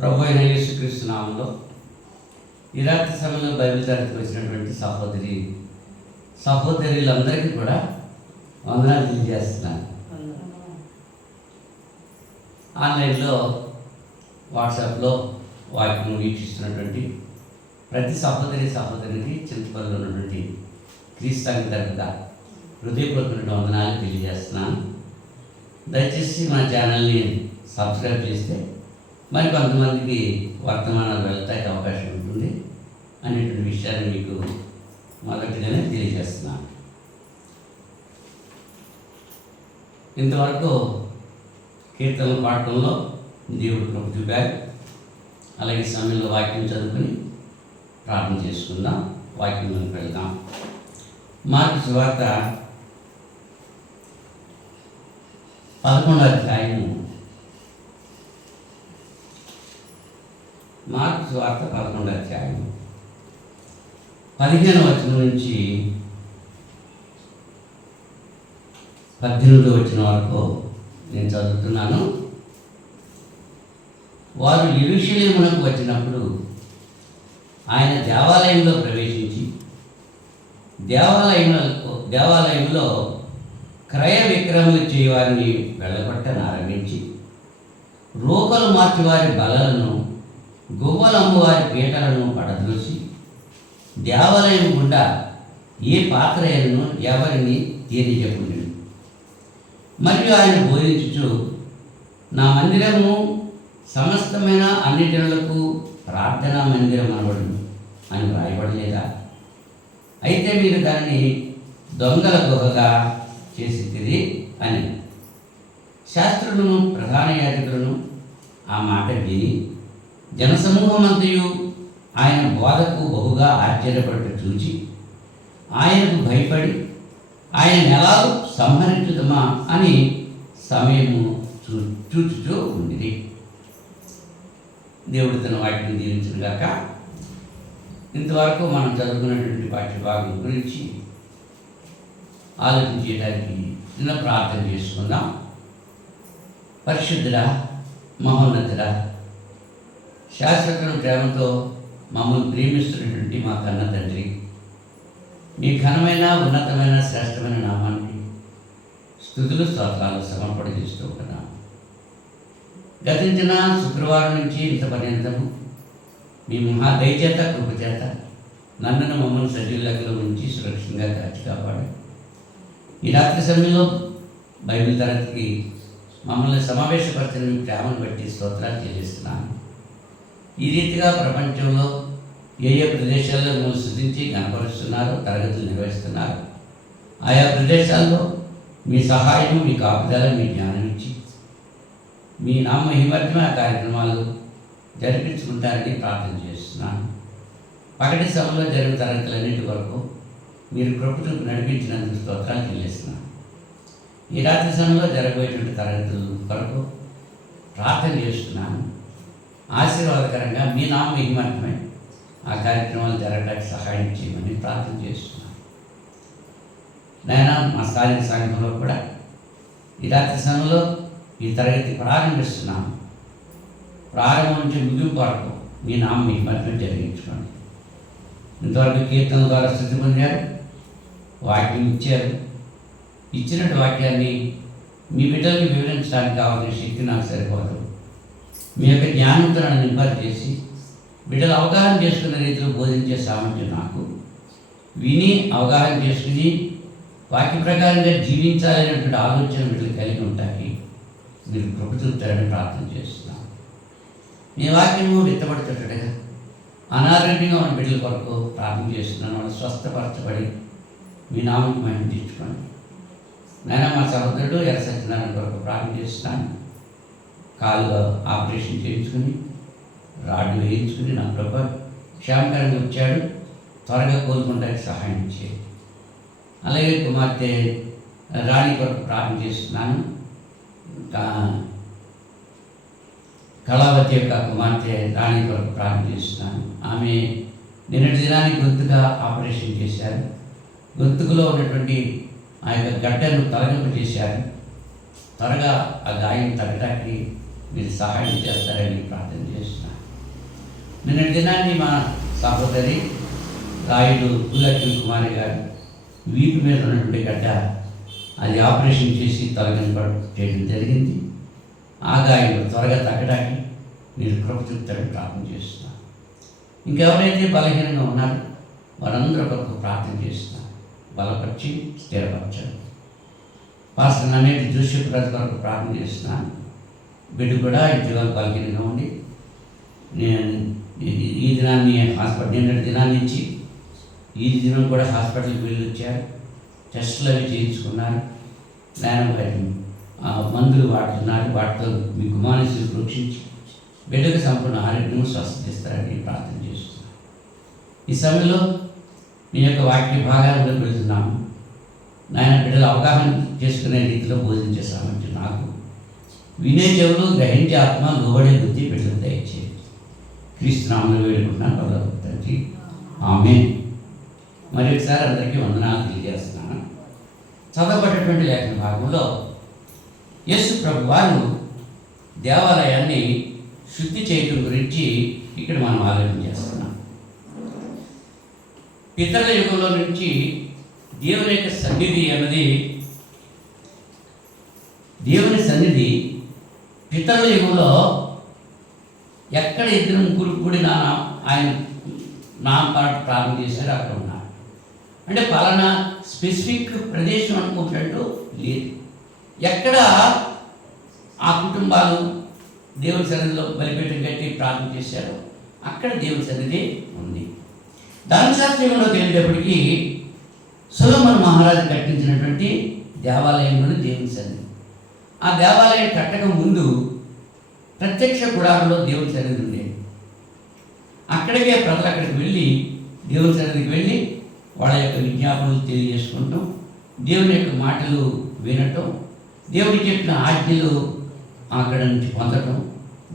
ప్రభు అయిన యేసుక్రీస్తు నామంలో ఈ రాత్రి సమయంలో బైబిల్ తరగతికి వచ్చినటువంటి సహోదరులందరికీ కూడా వందనాలు తెలియజేస్తున్నాను. ఆన్లైన్లో వాట్సాప్లో వాక్యం వీక్షిస్తున్నటువంటి ప్రతి సహోదరికి చింతపల్లిలో ఉన్నటువంటి క్రీస్తుకి తరగత హృదయపూర్వకమైన వందనాలు తెలియజేస్తున్నాను. దయచేసి మన ఛానల్ని సబ్స్క్రైబ్ చేస్తే మరి కొంతమందికి వర్తమానాలు వెళ్తానికి అవకాశం ఉంటుంది అనేటువంటి విషయాన్ని మీకు మొదటిగానే తెలియజేస్తున్నాను. ఇంతవరకు కీర్తనలు పాడటంలో దేవుడు కృప చూపారు. అలాగే సమయంలో వాక్యం చదువుకొని ప్రార్థన చేసుకుందాం. వాక్యంలోకి వెళ్దాం. మార్కు సువార్త 11వ అధ్యాయము. మార్కు సువార్త 11వ అధ్యాయం 15వ వచనం నుంచి 18వ వచనం వరకు నేను చదువుతున్నాను. వారు యెరూషలేమునకు వచ్చినప్పుడు ఆయన దేవాలయంలో ప్రవేశించి దేవాలయంలో క్రయ విక్రయములు చేయవారిని వెళ్ళగొట్టనారంభించి రోకలు మార్చివారి బలలను గువ్వలమ్మువారి పీటలను పడద్రోసి దేవాలయం గుండా ఏ పాత్రలను ఎవరిని తెలియజెప్పుండెను. మరియు ఆయన బోధించుచు, నా మందిరము సమస్తమైన అన్నిటిలకు ప్రార్థనా మందిరం అనబడును అని వ్రాయబడలేదా? అయితే మీరు దానిని దొంగల గుహగా చేసితిరి అని. శాస్త్రులను ప్రధాన యాజకులను ఆ మాట విని జనసమూహమంతయు ఆయన బోధకు బహుగా ఆశ్చర్యపడుతూ చూచి ఆయనకు భయపడి ఆయన ఎలా సంహరించుదమా అని సమయము చూచుచూ ఉండిరి. దేవుడు తన వాటిని దీవించుగాక. ఇంతవరకు మనం చదువుకున్నటువంటి పాఠ్యభాగం గురించి ఆలోచించడానికి చిన్న ప్రార్థన చేసుకుందాం. పరిశుద్ధుడా, మహోన్నతుడా, శాశ్వత ప్రేమతో మమ్మల్ని ప్రేమిస్తున్నటువంటి మా కన్న తండ్రి, మీ ఘనమైన ఉన్నతమైన శ్రేష్టమైన నామానికి స్తుతులు స్తోత్రాలు సమర్పణిస్తూ ఉన్నాం. గతించిన శుక్రవారం నుంచి ఇంత పర్యంతము మీ మహాదయచేత కృపచేత నన్ను మమ్మల్ని సజీవ లెక్కలో ఉంచి సురక్షితంగా కాచి కాపాడు. ఈ రాత్రి సమయంలో బైబిల్ తరగతికి మమ్మల్ని సమావేశపరిచిన మీ ప్రేమను బట్టి స్తోత్రాలు చెల్లిస్తున్నాను. ఈ రీతిగా ప్రపంచంలో ఏ ప్రదేశాల్లో మిమ్మల్ని స్తుతించి కనపరుస్తున్నారు, తరగతులు నిర్వహిస్తున్నారు. ఆయా ప్రదేశాల్లో మీ సహాయం, మీ కాపుదల, మీ జ్ఞానం ఇచ్చి మీ నామ మహిమార్థమైన కార్యక్రమాలు జరిపించుకుంటారని ప్రార్థన చేస్తున్నాను. పగటి సమయంలో జరిగిన తరగతులన్నింటి వరకు మీరు కృపను నడిపించినందుకు స్తోత్రాలు చెల్లిస్తున్నాను. ఈ రాత్రి సమయంలో జరగబోయేటువంటి తరగతుల కొరకు ప్రార్థన చేస్తున్నాను. ఆశీర్వాదకరంగా మీ నామ మహిమార్థమై ఆ కార్యక్రమాలు జరగడానికి సహాయం చేయమని ప్రార్థన చేస్తున్నాను. నాయన, మా స్థానిక సంఘంలో కూడా ఈ రాత్రి సమయంలో ఈ తరగతి ప్రారంభిస్తున్నాము. ప్రారంభం నుంచి ముగింపు వరకు మీ నామ మహిమార్థం జరిగించుకోండి. ఇంతవరకు కీర్తనల ద్వారా స్థితి పొందారు, వాక్యం ఇచ్చారు. ఇచ్చినట్టు వాక్యాన్ని మీ బిడ్డల్ని వివరించడానికి కావాల్సిన శక్తి నాకు సరిపోదు. మీ యొక్క జ్ఞానంతో నన్ను నింపారు చేసి బిడ్డలు అవగాహన చేసుకునే రీతిలో బోధించే సామర్థ్యం నాకు, విని అవగాహన చేసుకుని వాక్య ప్రకారంగా జీవించాలనేటువంటి ఆలోచన బిడ్డలు కలిగి ఉంటాయి. మీరు కృప చూపుతారని ప్రార్థన చేస్తున్నాను. మీ వాక్యము విత్తబడుతుండగా అనారోగ్యంగా ఉన్న బిడ్డల కొరకు ప్రార్థన చేస్తున్నాను. వాళ్ళు స్వస్థపరచబడి మీ నామకు మహిమ తెచ్చుకోండి. నాయన, మా సహోదరుడు ఎర్ర సత్యనారాయణ కొరకు ప్రార్థన చేస్తున్నాను. కాలు ఆపరేషన్ చేయించుకుని రాడ్డు వేయించుకుని నా ప్రభు క్షేమకరంగా వచ్చాడు. త్వరగా కోలుకుంటానికి సహాయం చేయండి. అలాగే కుమార్తె రాణి కొరకు ప్రార్థన చేస్తున్నాను. కళావతి యొక్క కుమార్తె రాణి కొరకు ప్రార్థన చేస్తున్నాను. ఆమె నిన్నటి దినానికి గొంతుగా ఆపరేషన్ చేశారు. గొంతుకులో ఉన్నటువంటి ఆ యొక్క గడ్డను తొలగింపజేశారు. త్వరగా ఆ గాయం తగ్గడానికి మీరు సహాయం చేస్తారని ప్రార్థన చేస్తున్నాను. నిన్నటి దినాన్ని మా సహోదరి రాయుడు కులక్ష్మి కుమారి గారు వీపు మీద ఉన్నటువంటి గడ్డ అది ఆపరేషన్ చేసి తొలగింపడం చేయడం జరిగింది. ఆ గాయాలు త్వరగా తగ్గడానికి మీరు కృప చూపుతారని ప్రార్థన చేస్తున్నాను. ఇంకెవరైతే బలహీనంగా ఉన్నారో వారందరూ కొరకు ప్రార్థన చేస్తున్నాను. బలపరిచి స్థిరపరచండి. పాస్టర్ అనేది జోషిప్ రాజు కొరకు ప్రార్థన చేస్తున్నాను. బిడ్డ కూడా ఇటీవల బలహీనంగా ఉండి నేను ఈ దినాన్ని హాస్పిటల్ నిన్నటి దినాన్ని ఇచ్చి ఈ దినం కూడా హాస్పిటల్కి వెళ్ళి వచ్చారు. టెస్టులు అవి చేయించుకున్నారు. నేను మందులు వాడుతున్నారు. వాటితో మీ గుమానిసులు రక్షించి బిడ్డకు సంపూర్ణ ఆరోగ్యం స్వస్థిస్తారని ప్రార్థన చేస్తున్నాను. ఈ సమయంలో మీ యొక్క వాక్య భాగాలను వెళ్తున్నాము. నాయన బిడ్డలు అవగాహన చేసుకునే రీతిలో బోధించే సామర్థ్యం నాకు, వినే చెవులు, గ్రహించే ఆత్మ, లోబడే బుద్ధి బిడ్డలు దయచేయండి. క్రీస్తునామములో వేడుకుంటున్నాను తండ్రి, ఆమేన్. మరి ఒకసారి అందరికీ వందనాలు తెలియజేస్తున్నాను. చదవబడినటువంటి లేఖన భాగంలో యేసు ప్రభు వారు దేవాలయాన్ని శుద్ధి చేయడం గురించి ఇక్కడ మనం ఆలోచన చేస్తున్నాం. పితరుల యుగంలో నుంచి దేవుని యొక్క సన్నిధి అన్నది, దేవుని సన్నిధి పితరుల యుగంలో ఎక్కడ ఇద్దరు ముగ్గురు కూడి ఆయన నామపాటు ప్రారంభం చేశారు, అక్కడ ఉన్నారు. అంటే పలానా స్పెసిఫిక్ ప్రదేశం అనుకుంటున్నట్టు లేదు. ఎక్కడ ఆ కుటుంబాలు దేవుని సన్నిధిలో బలిపీఠం కట్టి ప్రార్థన చేశారో అక్కడ దేవుని సన్నిధి ఉంది. ధర్మశాస్త్రంలోకి వెళ్ళేటప్పటికీ సొలొమోను మహారాజు కట్టించినటువంటి దేవాలయంలో దేవుని సన్నిధి. ఆ దేవాలయం కట్టక ముందు ప్రత్యక్ష గుడారంలో దేవుని సన్నిధి ఉండేది. అక్కడికే ప్రజలు అక్కడికి వెళ్ళి దేవుని సన్నిధికి వెళ్ళి వాళ్ళ యొక్క విజ్ఞాపనలు తెలియజేసుకుంటాం, దేవుని యొక్క మాటలు వినటం, దేవుడికి చెప్పిన ఆజ్ఞలు అక్కడ నుంచి పొందటం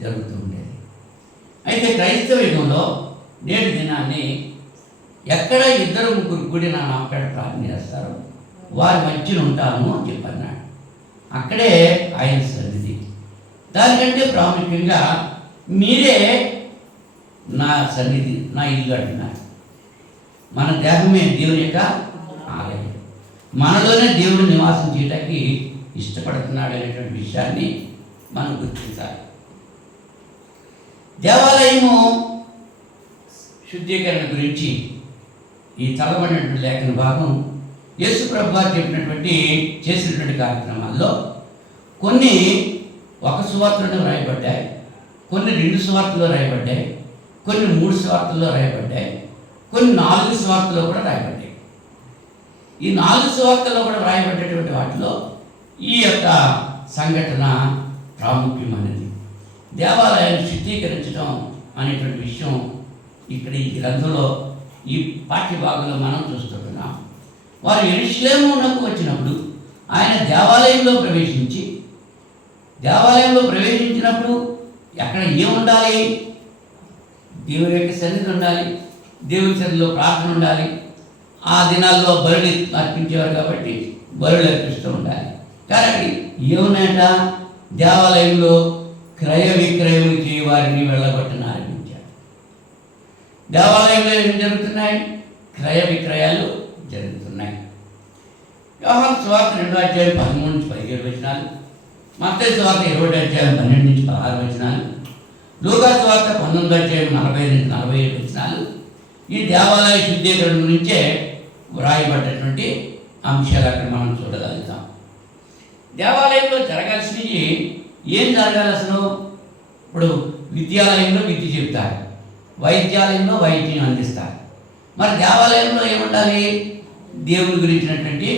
జరుగుతూ ఉండేది. అయితే క్రైస్తవ యుగంలో నేటి దినాన్ని ఎక్కడ ఇద్దరు ముగ్గురు కూడి నా నామకాడ ప్రార్థన చేస్తారో వారి మధ్యన ఉంటాను అని చెప్పన్నాడు. అక్కడే ఆయన సన్నిధి. దానికంటే ప్రాముఖ్యంగా మీరే నా సన్నిధి, నా ఇల్లు అంటున్నారు. మన దేహమే దేవుని యొక్క ఆలయం. మనలోనే దేవుడు నివాసం చేయడానికి ఇష్టపడుతున్నాడు అనేటువంటి విషయాన్ని మనం గుర్తించాలి. దేవాలయము శుద్ధీకరణ గురించి ఈ చదవబడినటువంటి లేఖన భాగం యేసు ప్రభు గారు చెప్పినటువంటి చేసినటువంటి కార్యక్రమాల్లో కొన్ని ఒక సువార్తలో రాయబడ్డాయి, కొన్ని 2 సువార్తల్లో రాయబడ్డాయి, కొన్ని 3 సువార్తల్లో రాయబడ్డాయి, కొన్ని 4 సువార్తల్లో కూడా రాయబడ్డాయి. ఈ 4 సువార్తల్లో కూడా రాయబడ్డటువంటి వాటిలో ఈ యొక్క సంఘటన ప్రాముఖ్యమైనది. దేవాలయాన్ని శుద్ధీకరించడం అనేటువంటి విషయం ఇక్కడ ఈ గ్రంథంలో ఈ పాఠ్య భాగంలో మనం చూస్తున్నాం. వారు యెరూషలేమునకు వచ్చినప్పుడు ఆయన దేవాలయంలో ప్రవేశించినప్పుడు ఎక్కడ ఏముండాలి? దేవుని యొక్క సన్నిధి ఉండాలి, దేవుని సన్నిధిలో ప్రార్థన ఉండాలి. ఆ దినాల్లో బలులు అర్పించేవారు కాబట్టి బలులు అర్పిస్తూ ఉండాలి. కానీ ఏమున్నాయట? దేవాలయంలో క్రయ విక్రయములు చేయవారిని వెళ్ళగొట్టని ఆరంభించారు. దేవాలయంలో ఏం జరుగుతున్నాయి? క్రయ విక్రయాలు జరుగుతున్నాయి. యోహాను సువార్త 2వ అధ్యాయం 13 నుంచి 17 వచనాలు, మత్తయి సువార్త 20వ అధ్యాయం 12 నుంచి 16 వచనాలు, లూకా సువార్త 19వ అధ్యాయం 40 నుంచి 47 వచనాలు ఈ దేవాలయ శుద్ధీకరణ గురించే వ్రాయబడ్డటువంటి అంశాలు అక్కడ మనం చూడగలుగుతాం. దేవాలయంలో జరగాల్సినవి ఏం జరగాలి అసలు? ఇప్పుడు విద్యాలయంలో విద్య చెప్తారు, వైద్యాలయంలో వైద్యం అందిస్తారు. మరి దేవాలయంలో ఏముండాలి? దేవుని గురించినటువంటి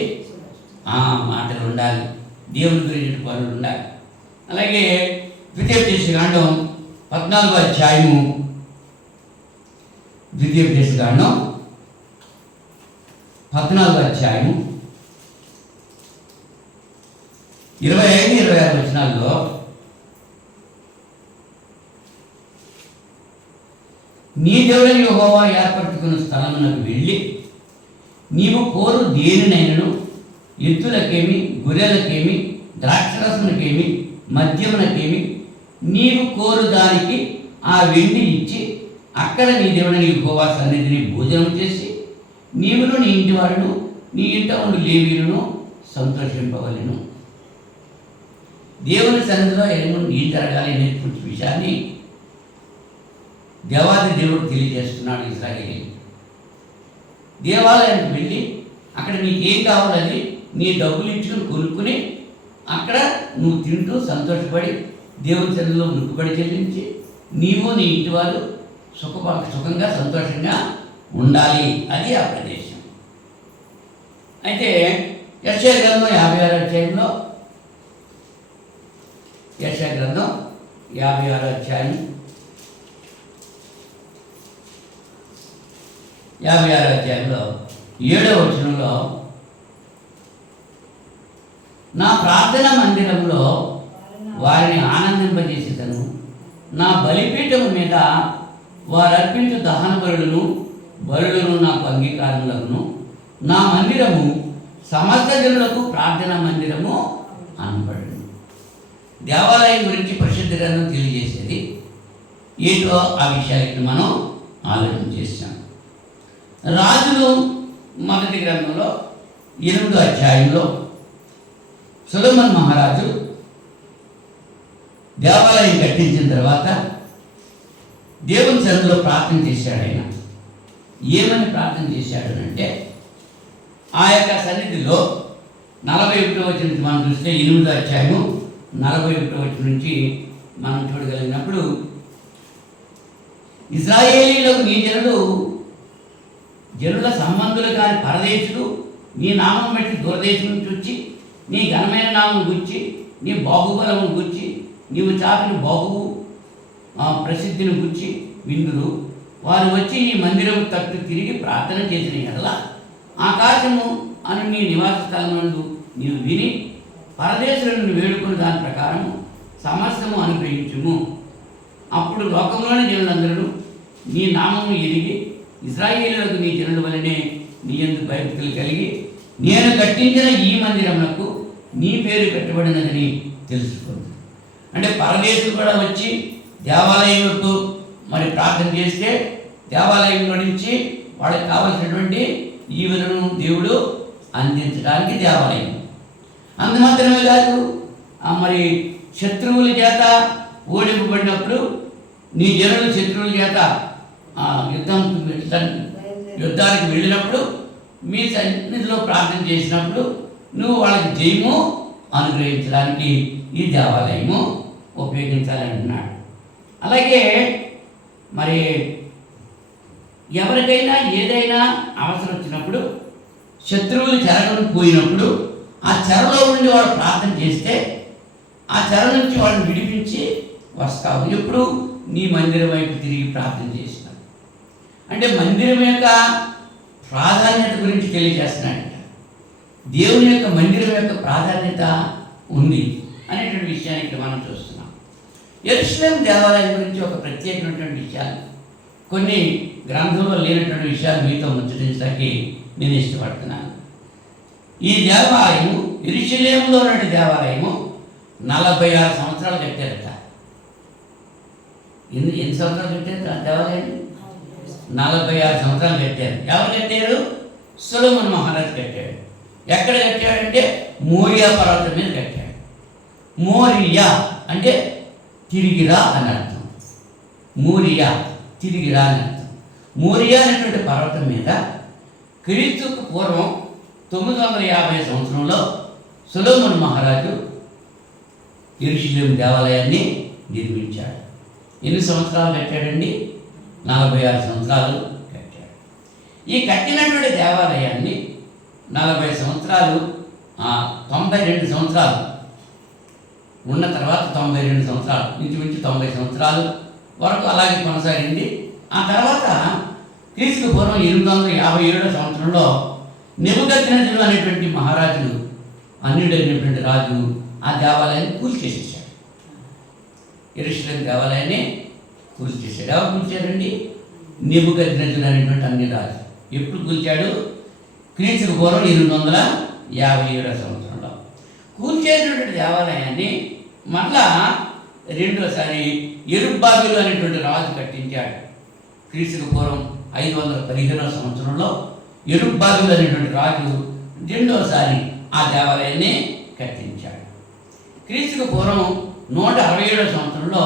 మాటలు ఉండాలి, దేవుని గురించిన పనులు ఉండాలి. అలాగే ద్వితీయోపదేశకాండం 14వ అధ్యాయము, ద్వితీయోపదేశకాండం 14వ అధ్యాయము 25-26 వచనాల్లో నీ దేవుడైన యెహోవా ఏర్పరచుకున్న స్థలమునకు వెళ్ళి నీవు కోరు దేనినైనను, ఎద్దులకేమి, గొర్రెలకేమి, ద్రాక్షరసమునకేమి, మద్యమునకేమి, నీవు కోరు దానికి ఆ వెండి ఇచ్చి అక్కడ నీ దేవుని యెహోవా సన్నిధిని భోజనం చేసి నీవును నీ ఇంటి వారును నీ ఇంట ఉండి లేవీయులను సంతోషింపవలెను. దేవుని సన్నిధిలో ఏం జరగాలి అనేటువంటి విషయాన్ని దేవాది దేవుడు తెలియజేస్తున్నాడు ఇశ్రాయేలీయులకు. దేవాలయానికి వెళ్ళి అక్కడ నీకేం కావాలని నీ డబ్బులు ఇచ్చుకుని కొనుక్కుని అక్కడ నువ్వు తింటూ సంతోషపడి దేవుని సన్నిధిలో మొక్కుబడి చెల్లించి నీవు నీ ఇంటి వారు సుఖంగా సంతోషంగా ఉండాలి. అది ఆ ప్రదేశం. అయితే యెషయా గ్రంథం 56వ అధ్యాయంలో యెషయా గ్రంథం 56వ అధ్యాయం 56వ అధ్యాయంలో 7వ వచనంలో నా ప్రార్థన మందిరంలో వారిని ఆనందింపజేసేదను, నా బలిపీఠము మీద వారు అర్పించు దహన బలులను నాకు అంగీకారములను, నా మందిరము సమస్త జనులకు ప్రార్థనా మందిరము అనబడును. దేవాలయం గురించి పరిశుద్ధ గ్రంథం తెలియజేసేది ఏంటో ఆ విషయానికి మనం ఆలోచన చేస్తాం. రాజులు మొదటి గ్రంథంలో 8వ అధ్యాయంలో సొలొమోను మహారాజు దేవాలయం కట్టించిన తర్వాత దేవుని సన్నిధిలో ప్రార్థన చేశాడు. ఆయన ఏమని ప్రార్థన చేశాడు అంటే, ఆ యొక్క సన్నిధిలో 41వ వచనం నుంచి మనం చూస్తే 8వ అధ్యాయము 41వ వచనం నుంచి మనం చూడగలిగినప్పుడు, ఇశ్రాయేలీయులకు నీ జనుల సంబంధులు కాని పరదేశులు నీ నామం బట్టి దూరదేశం నుంచి వచ్చి నీ ఘనమైన నామం గుర్చి నీ బాహుబలము గుర్చి నీవు చాపిన బాహువు ప్రసిద్ధిని గుర్చి విందురు. వారు వచ్చి నీ మందిరం తట్టు తిరిగి ప్రార్థన చేసిన ఎడల ఆకాశము అను నీ నివాస స్థలం నందు నీవు విని పరదేశులను వేడుకుని దాని ప్రకారము సమస్తము అనుగ్రహించుము. అప్పుడు లోకంలోని జనులందరూ నీ నామము ఎరిగి ఇశ్రాయేలీయులకు నీ జనుల వలనే నీ యందు భయభక్తులు కలిగి నేను కట్టించిన ఈ మందిరమునకు నీ పేరు పెట్టబడినదని తెలుసుకుంది. అంటే పరదేశులు కూడా వచ్చి దేవాలయంకు మరి ప్రార్థన చేస్తే దేవాలయంలో నుంచి వాళ్ళకి కావలసినటువంటి ఈవెలను దేవుడు అందించడానికి దేవాలయం. అందు మాత్రమే కాదు, మరి శత్రువుల చేత ఓడింపబడినప్పుడు నీ జనులు శత్రువుల చేత యుద్ధానికి వెళ్ళినప్పుడు మీ సన్నిధిలో ప్రార్థన చేసినప్పుడు నువ్వు వాళ్ళకి జయము అనుగ్రహించడానికి ఈ దేవాలయము ఉపయోగించాలంటున్నాడు. అలాగే మరి ఎవరికైనా ఏదైనా అవసరం వచ్చినప్పుడు శత్రువులు చెరగను పోయినప్పుడు ఆ చెరలో ఉండి వాడు ప్రార్థన చేస్తే ఆ చెర నుంచి వాళ్ళని విడిపించి వస్తావు. ఎప్పుడు నీ మందిరం వైపు తిరిగి ప్రార్థన చేసినావు. అంటే మందిరం యొక్క ప్రాధాన్యత గురించి తెలియజేస్తున్నాడట. దేవుని యొక్క మందిరం యొక్క ప్రాధాన్యత ఉంది అనేటువంటి విషయాన్ని మనం చూస్తున్నాం. యెరూషలేము దేవాలయం గురించి ఒక ప్రత్యేకమైనటువంటి విషయాలు, కొన్ని గ్రంథంలో లేనటువంటి విషయాలు మీతో ముచ్చటించడానికి నేను ఇష్టపడుతున్నాను. ఈ దేవాలయము యెరూషలేములో ఉన్న దేవాలయము 46 సంవత్సరాలు కట్టారట. ఎన్ని సంవత్సరాలు కట్టారు ఆ దేవాలయాన్ని? 46 సంవత్సరాలు కట్టారు. ఎవరు కట్టారు? సొలొమోను మహారాజు కట్టాడు. ఎక్కడ కట్టాడంటే మోరియా పర్వతం మీద కట్టాడు. మోరియా అంటే తిరిగిరా అని అర్థం. మోరియా తిరిగిరా అని అర్థం. మోరియా అనేటువంటి పర్వతం మీద క్రీస్తుకు పూర్వం 950 సంవత్సరంలో సొలొమోను మహారాజు యెరూషలేము దేవాలయాన్ని నిర్మించాడు. ఎన్ని సంవత్సరాలు కట్టాడండి? 46 సంవత్సరాలు కట్టాడు. ఈ కట్టినటువంటి దేవాలయాన్ని 40 సంవత్సరాలు 92 సంవత్సరాలు ఉన్న తర్వాత 92 సంవత్సరాలు ఇంచుమించు 90 సంవత్సరాలు వరకు అలాగే కొనసాగింది. ఆ తర్వాత క్రీస్తుకు పూర్వం 857 సంవత్సరంలో నెబుకద్నెజరు అనేటువంటి మహారాజులు, అన్యుడైనటువంటి రాజు ఆ దేవాలయాన్ని కూల్చేసేసాడు. యెరూషలేము దేవాలయాన్ని కూల్చేసాడు. ఎవరు కూల్చారండి? నెబుకద్నెజరు అనేటువంటి అన్య రాజు. ఎప్పుడు కూల్చాడు? క్రీస్తుకు పూర్వం 857 సంవత్సరంలో కూల్చేసినటువంటి దేవాలయాన్ని మళ్ళా రెండోసారి యెరుబ్బయలు అనేటువంటి రాజు కట్టించాడు. క్రీస్తుకు పూర్వం 515వ సంవత్సరంలో యెరుబ్బయలు అనేటువంటి రాజు రెండోసారి ఆ దేవాలయాన్ని కట్టించాడు. క్రీస్తుకు పూర్వం 167వ సంవత్సరంలో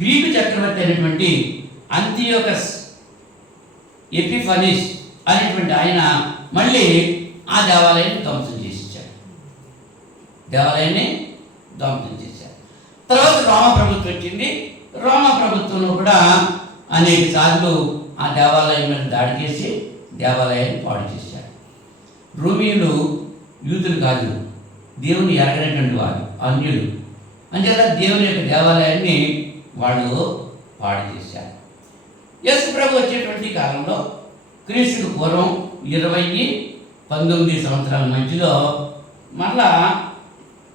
గ్రీకు చక్రవర్తి అయినటువంటి అంతియోకస్ ఎపిఫనీస్ అనేటువంటి ఆయన మళ్ళీ ఆ దేవాలయాన్ని ధ్వంసం చేసేసాడు. దేవాలయాన్ని ధ్వంసం చేశాడు. తర్వాత రోమా ప్రభుత్వం వచ్చింది. రోమా ప్రభుత్వంలో కూడా అనేక సార్లు ఆ దేవాలయం మీద దాడి చేసి దేవాలయాన్ని పాడు చేశాడు. రోమీయులు యూదులు కాదు, దేవుని ఎరగనటువంటి వారు, అన్యులు. అంచేత దేవుని యొక్క దేవాలయాన్ని వాళ్ళు పాడు చేశారు. యేసు ప్రభు వచ్చేటువంటి కాలంలో క్రీస్తుకు పూర్వం 20-19 సంవత్సరాల మధ్యలో మళ్ళా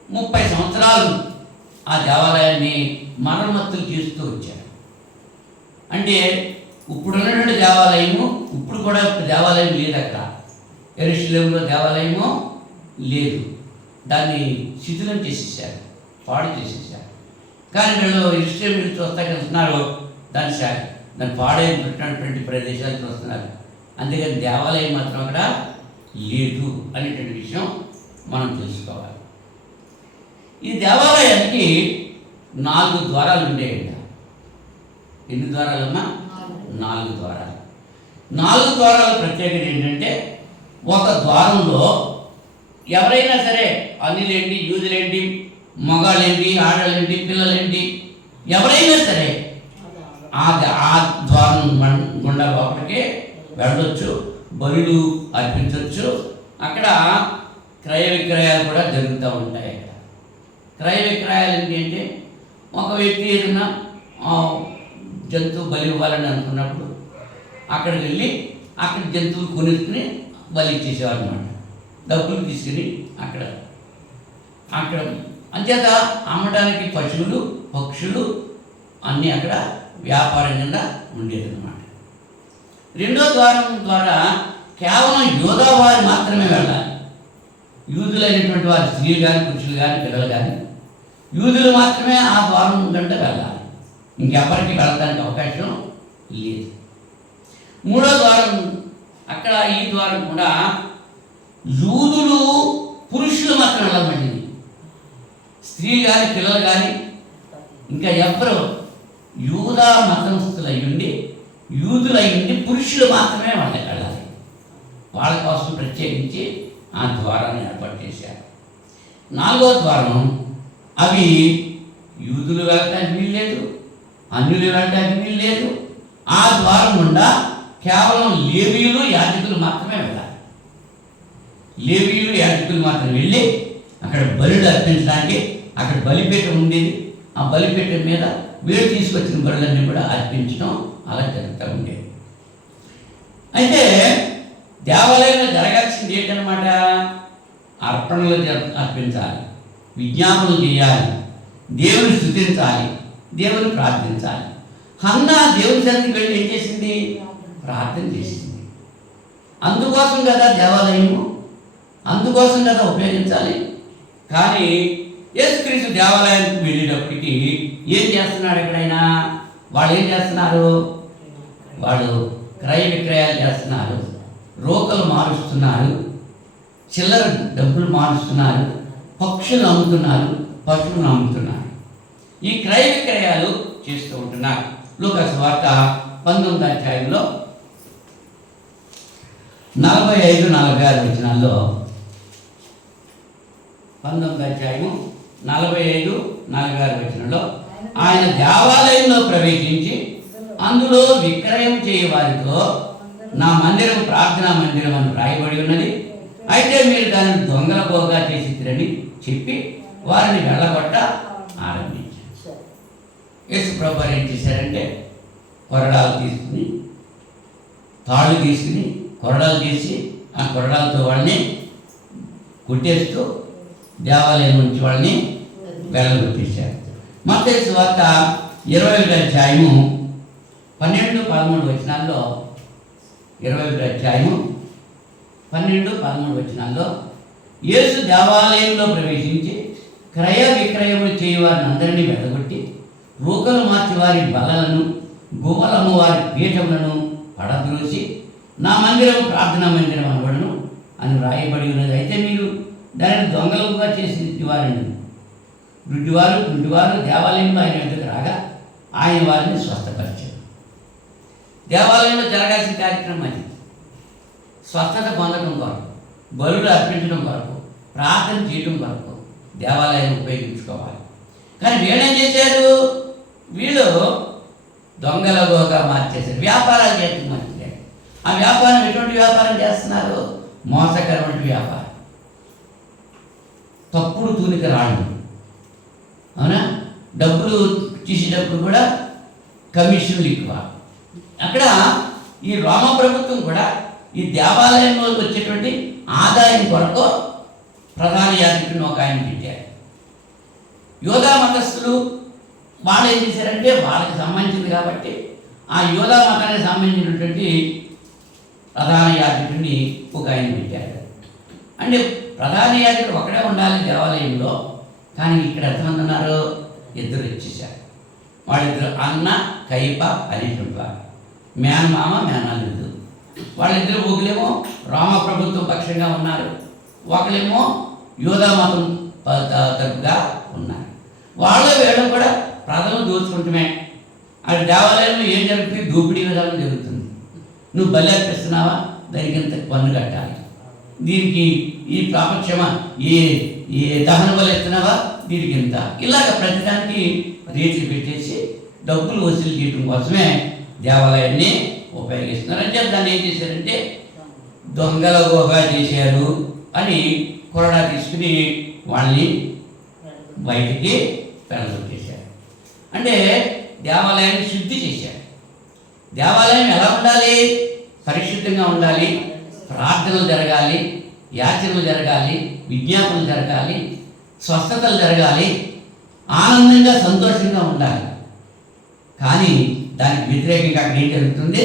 30 సంవత్సరాలు ఆ దేవాలయాన్ని మరమ్మతులు చేస్తూ వచ్చారు. అంటే ఇప్పుడున్నటువంటి దేవాలయము, ఇప్పుడు కూడా దేవాలయం లేదు. అక్కడ యెరూషలేములో దేవాలయము లేదు. దాన్ని శిథిలం చేసేసారు, పాడు చేసేసారు. కానీ వీళ్ళు యెరూషలేము చూస్తాకి వెళ్తున్నారు, దాన్ని పాడైనటువంటి ప్రదేశాలు చూస్తున్నారు. అందుకని దేవాలయం మాత్రం అక్కడ లేదు అనేటువంటి విషయం మనం తెలుసుకోవాలి. ఈ దేవాలయానికి 4 ద్వారాలు ఉండేయండి. ఎన్ని ద్వారాలమ్మా? 4 ద్వారాలు. 4 ద్వారాల ప్రత్యేకత ఏంటంటే, ఒక ద్వారంలో ఎవరైనా సరే, అన్యులేంటి, యూదులేంటి, మగాళ్ళేంటి, ఆడలేంటి, పిల్లలేంటి, ఎవరైనా సరే ఆ ద్వారం గుండా లోపలికి వెళ్ళొచ్చు, బలులు అర్పించవచ్చు. అక్కడ క్రయ విక్రయాలు కూడా జరుగుతూ ఉంటాయి. అక్కడ క్రయ విక్రయాలు ఏంటంటే, ఒక వ్యక్తి ఏదైనా జంతువు బలి ఇవ్వాలని అనుకున్నప్పుడు అక్కడికి వెళ్ళి అక్కడ జంతువులు కొనుక్కుని బలి ఇచ్చేసేవారు అనమాట. డబ్బులు తీసుకుని అక్కడ అంచేత అమ్మడానికి పశువులు, పక్షులు అన్నీ అక్కడ వ్యాపారం కింద ఉండేదన్నమాట. రెండో ద్వారం ద్వారా కేవలం యూదా వారు మాత్రమే వెళ్ళాలి. యూదులైనటువంటి వారు, స్త్రీలు కానీ, పురుషులు కానీ, పిల్లలు కానీ, యూదులు మాత్రమే ఆ ద్వారం కంటే వెళ్ళాలి. ఇంకెవరికి వెళ్ళడానికి అవకాశం లేదు. మూడో ద్వారం, అక్కడ ఈ ద్వారం కూడా యూదులు పురుషులు మాత్రం వెళ్ళమండి. స్త్రీలు కానీ, పిల్లలు కానీ, ఇంకా ఎవ్వరు యూదా మతస్థులు అయ్యుండి, యూదులు అయ్యుండి పురుషులు మాత్రమే వాళ్ళకి వెళ్ళాలి. వాళ్ళ కోసం ప్రత్యేకించి ఆ ద్వారాన్ని ఏర్పాటు చేశారు. 4వ ద్వారం, అవి యూదులు వెళ్ళటానికి వీల్లేదు, అన్యులు వెళ్ళటానికి వీల్లేదు. ఆ ద్వారం గుండా కేవలం లేవీయులు, యాజకులు మాత్రమే వెళ్ళాలి. లేవీయులు, యాజకులు మాత్రం వెళ్ళి అక్కడ బలులు అర్పించడానికి, అక్కడ బలిపీఠం ఉండేది. ఆ బలిపీఠం మీద వీళ్ళు తీసుకొచ్చిన బలులన్నీ కూడా అర్పించడం అలా జరుగుతూ ఉండేది. అయితే దేవాలయంలో జరగాల్సింది ఏంటనమాట? అర్పణలు అర్పించాలి, విజ్ఞాపనలు చేయాలి, దేవుని స్తుతించాలి, దేవుని ప్రార్థించాలి. హన్నా దేవుని సన్నిధికి వెళ్ళి ఏం చేసింది? ప్రార్థన చేసింది. అందుకోసం కదా దేవాలయము, అందుకోసం కదా ఉపయోగించాలి. కానీ యేసుక్రీస్తు దేవాలయానికి వెళ్ళేటప్పటికి ఏం చేస్తున్నాడు? ఎక్కడైనా వాళ్ళు ఏం చేస్తున్నారు? వాళ్ళు క్రయ విక్రయాలు చేస్తున్నారు, రోకలు మారుస్తున్నారు, చిల్లర డబ్బులు మారుస్తున్నారు, పక్షులు అమ్ముతున్నారు, పశువులను అమ్ముతున్నారు. ఈ క్రయ విక్రయాలు చేస్తూ ఉంటున్నారు. లూకా సువార్త 19వ అధ్యాయంలో 45-46 వచనాల్లో, 19వ అధ్యాయము 45-46 వచనంలో, ఆయన దేవాలయంలో ప్రవేశించి అందులో విక్రయం చేయ వారితో, నా మందిరం ప్రార్థనా మందిరం అని రాయబడి ఉన్నది, అయితే మీరు దానిని దొంగల పోగా చేసిరని చెప్పి వారిని వెళ్ళగొట్ట ఆరంభించారు. యేసు ప్రభువు ఏం చేశారంటే, కొరడాలు తీసుకుని, తాళ్ళు తీసుకుని కొరడాలు తీసి ఆ కొరడాలతో వాళ్ళని కొట్టేస్తూ దేవాలయం నుంచి వాళ్ళని వెళ్ళగొట్టేశారు. మత్తయి సువార్త 21వ అధ్యాయము 12-13 వచనాల్లో, 21వ అధ్యాయము 12-13 వచనాల్లో, యేసు దేవాలయంలో ప్రవేశించి క్రయ విక్రయములు చేయవారిని అందరినీ వెదగొట్టి రూకలు మార్చి వారి బలలను గువ్వలము వారి పీఠములను పడద్రోసి నా మందిరం ప్రార్థనా మందిరం అనబడును అని వ్రాయబడి ఉన్నది. అయితే మీరు దానిని దొంగలుగా చేసి వారిని గుడ్డివారు కుంటివారు దేవాలయంలో ఆయన వద్దకు రాగా ఆయన వారిని స్వస్థపరిచారు. దేవాలయంలో జరగాల్సిన కార్యక్రమం అది. స్వస్థత పొందడం కొరకు, బలులు అర్పించడం కొరకు, ప్రార్థన చేయడం కొరకు దేవాలయాన్ని ఉపయోగించుకోవాలి. కానీ వీళ్ళేం చేశారు? వీళ్ళు దొంగలగోగా మార్చేశారు, వ్యాపారాలు చేయడం మార్చారు. ఆ వ్యాపారం ఎటువంటి వ్యాపారం చేస్తున్నారు? మోసకరమైన వ్యాపారం, తప్పుడు తూనిక రాళ్ళు, అవునా? డబ్బులు తీసేటప్పుడు కూడా కమిషన్లు ఎక్కువ. అక్కడ ఈ రోమ ప్రభుత్వం కూడా ఈ దేవాలయంలో వచ్చేటువంటి ఆదాయం కొరకు ప్రధాన యాజకుడిని ఒక ఆయన పెట్టారు. యోధా మతస్థులు వాళ్ళు ఏం చేశారంటే వాళ్ళకి సంబంధించింది కాబట్టి ఆ యోధా మతానికి సంబంధించినటువంటి ప్రధాన యాజకుడిని ఒక ఆయన పెట్టారు. అంటే ప్రధాన యాజకుడు ఒకడే ఉండాలి దేవాలయంలో, కానీ ఇక్కడ ఎంతమంది ఉన్నారు? ఇద్దరు వచ్చేసారు. వాళ్ళిద్దరు అన్న కైప అనేటువంటి వారు, మేనమామ మేనల్లుడు. వాళ్ళిద్దరు ఒకలేమో రామ ప్రభుత్వం పక్షంగా ఉన్నారు, ఒకలేమో యోధా మతం తరపుగా ఉన్నారు. వాళ్ళ వేళ కూడా ప్రజలు దోచుకుంటమే. అది దేవాలయంలో ఏం జరుగుతుంది? దోపిడీ విధానం జరుగుతుంది. నువ్వు బలి అర్పిస్తున్నావా, దానికి ఇంత పన్ను కట్టాలి. దీనికి ఈ ప్రాపక్షమ ఏ దహన బలి ఇస్తున్నావా, దీనికి ఇంత. ఇలాగ ప్రతిదానికి రేట్లు పెట్టేసి డబ్బులు వసూలు చేయడం కోసమే దేవాలయాన్ని ఉపయోగిస్తున్నారు. అంటే దాన్ని ఏం చేశారంటే దొంగల గోగా చేశారు అని కొరడా తీసుకుని వాళ్ళని బయటికి వెళ్ళగొట్టేశారు. అంటే దేవాలయాన్ని శుద్ధి చేశారు. దేవాలయం ఎలా ఉండాలి? పరిశుద్ధంగా ఉండాలి, ప్రార్థనలు జరగాలి, యాచనలు జరగాలి, విజ్ఞాపనలు జరగాలి, స్వస్థతలు జరగాలి, ఆనందంగా సంతోషంగా ఉండాలి. కానీ దానికి వ్యతిరేకంగా అక్కడ ఏం జరుగుతుంది?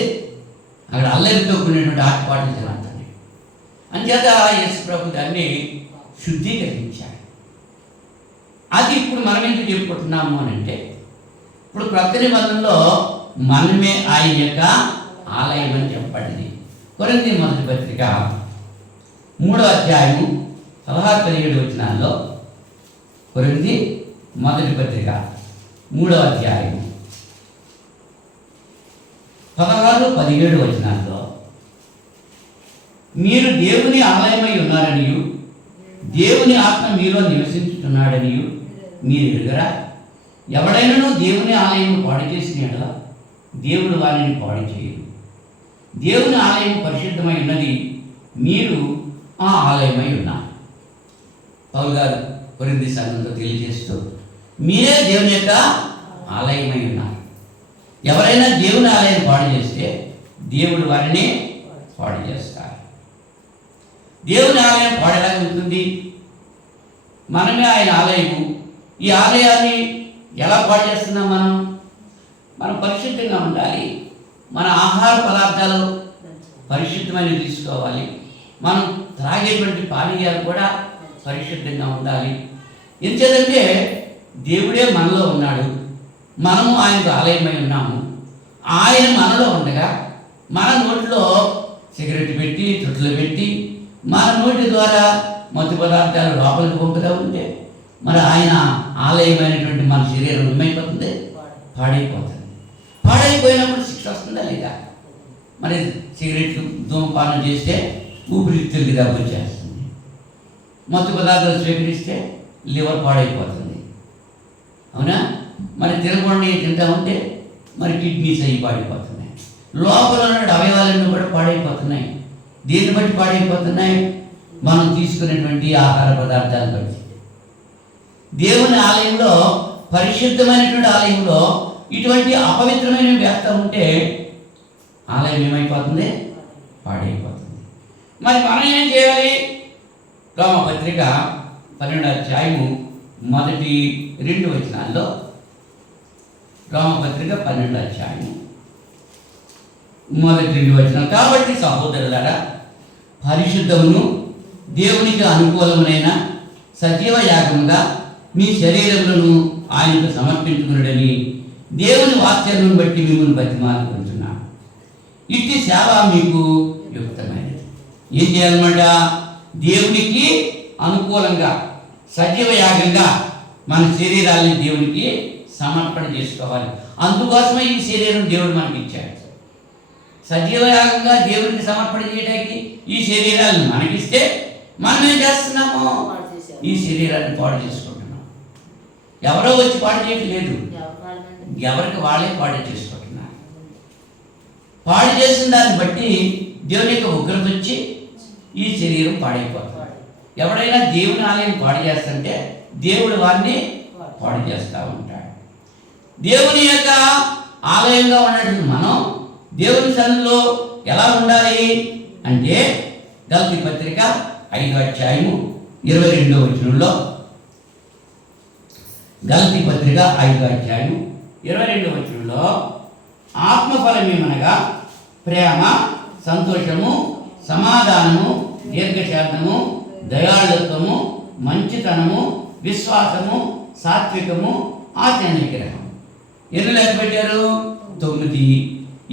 అక్కడ అల్లరితో కూడినటువంటి ఆటపాటలు జరుగుతుంది. అంచేత యేసు ప్రభు దాన్ని శుద్ధీకరించాడు. అది ఇప్పుడు మనం ఎందుకు చెప్పుకుంటున్నాము అని అంటే, ఇప్పుడు క్రొత్త నిబంధనలో మనమే ఆయన యొక్క ఆలయం అని చెప్పబడింది. కొరింథీ మొదటి పత్రిక 3వ అధ్యాయము 16-17 వచనాల్లో, కొరింథీ మొదటి పత్రిక 3వ అధ్యాయము 16-17 వచనాల్లో, మీరు దేవుని ఆలయమై ఉన్నారనియు దేవుని ఆత్మ మీలో నివసించుతున్నాడనియు మీరు ఎరుగరా? ఎవడైనాను దేవుని ఆలయం పాడు చేసిన యెడల దేవుడు వారిని పాడు చేయరు. దేవుని ఆలయం పరిశుద్ధమై ఉన్నది, మీరు ఆ ఆలయమై ఉన్నారు. పౌలు గారు కొరింథీ సంఘంతో తెలియజేస్తూ, మీరే దేవుని యొక్క ఆలయమై ఉన్నారు. ఎవరైనా దేవుని ఆలయం పాడు చేస్తే దేవుడు వారిని పాడు చేస్తారు. దేవుని ఆలయం పాడేలాగా ఉంటుంది. మనమే ఆయన ఆలయము. ఈ ఆలయాన్ని ఎలా పాడు చేస్తున్నాం? మనం పరిశుద్ధంగా ఉండాలి. మన ఆహార పదార్థాలు పరిశుద్ధమైనవి తీసుకోవాలి. మనం త్రాగేటువంటి పానీయాలు కూడా పరిశుద్ధంగా ఉండాలి. ఎందుకంటే దేవుడే మనలో ఉన్నాడు, మనము ఆయనకు ఆలయమై ఉన్నాము. ఆయన మనలో ఉండగా మన నోట్లో సిగరెట్ పెట్టి చుట్టలు పెట్టి మన నోటి ద్వారా మత్తు పదార్థాలు లోపలికి పంపుతూ ఉంటే మరి ఆయన ఆలయమైనటువంటి మన శరీరం ఏమైపోతుంది? పాడైపోతుంది. పాడైపోయినప్పుడు శిక్ష వస్తుందా లేదా? మరి సిగరెట్లు ధూమపానం చేస్తే ఊపిరితిత్తులకి దెబ్బ వచ్చేస్తుంది. మత్తు పదార్థాలు స్వీకరిస్తే లివర్ పాడైపోతుంది, అవునా? మరి తినకుండా తింటా ఉంటే మరి కిడ్నీస్ అవి పాడైపోతున్నాయి. లోపల ఉన్న అవయవాలన్నీ కూడా పాడైపోతున్నాయి. దేన్ని బట్టి పాడైపోతున్నాయి? మనం తీసుకునేటువంటి ఆహార పదార్థాలను బట్టి. దేవుని ఆలయంలో, పరిశుద్ధమైనటువంటి ఆలయంలో ఇటువంటి అపవిత్రమైన వ్యక్త ఉంటే ఆలయం ఏమైపోతుంది? పాడైపోతుంది. మరి మనం ఏం చేయాలి? రోమపత్రిక 12వ అధ్యాయము 1-2 వచనాల్లో, రోమపత్రిక 12వ అధ్యాయము 1-2 వచనం, కాబట్టి సహోదరులారా, పరిశుద్ధమును దేవునికి అనుకూలమునైన సజీవ యాగముగా మీ శరీరములను ఆయనకు సమర్పించుకున్నాడని దేవుని వాక్యాలను బట్టి మిమ్మల్ని బతిమాలుకుంటున్నాను. ఇట్టి సేవ మీకు యుక్తమైనది. ఏం చేయాలన్నమాట? దేవునికి అనుకూలంగా సజీవ యాగంగా మన శరీరాన్ని దేవునికి సమర్పణ చేసుకోవాలి. అందుకోసమే ఈ శరీరం దేవుడు మనకి ఇచ్చాడు. సజీవ యాగంగా దేవునికి సమర్పణ చేయడానికి ఈ శరీరాలను మనకిస్తే మనం ఏం చేస్తున్నాము? ఈ శరీరాన్ని పాడు చేసుకుంటున్నాం. ఎవరో వచ్చి పాడు చేయట్లేదు, ఎవరికి వాళ్ళే పాడు చేసుకుంటున్నారు. పాడు చేసిన దాన్ని బట్టి దేవుని యొక్క ఉగ్రత వచ్చి ఈ శరీరం పాడైపోతుంది. ఎవడైనా దేవుని ఆలయం పాడు చేస్తుంటే దేవుడు వారిని పాడు చేస్తూ ఉంటాడు. దేవుని యొక్క ఆలయంగా ఉన్నటువంటి మనం దేవుని సన్నిధిలో ఎలా ఉండాలి అంటే గలతీ పత్రిక 5వ అధ్యాయము 22వ వచనంలో, గలతీ పత్రిక 5వ అధ్యాయము 22వ వచనంలో, ఆత్మఫలమేమనగా ప్రేమ, సంతోషము, సమాధానము, దీర్ఘశాంతము, దయాళుత్వము, మంచితనము, విశ్వాసము, సాత్వికము, ఆచరణీకరము. ఎన్ని లెక్క పెట్టారు? 9.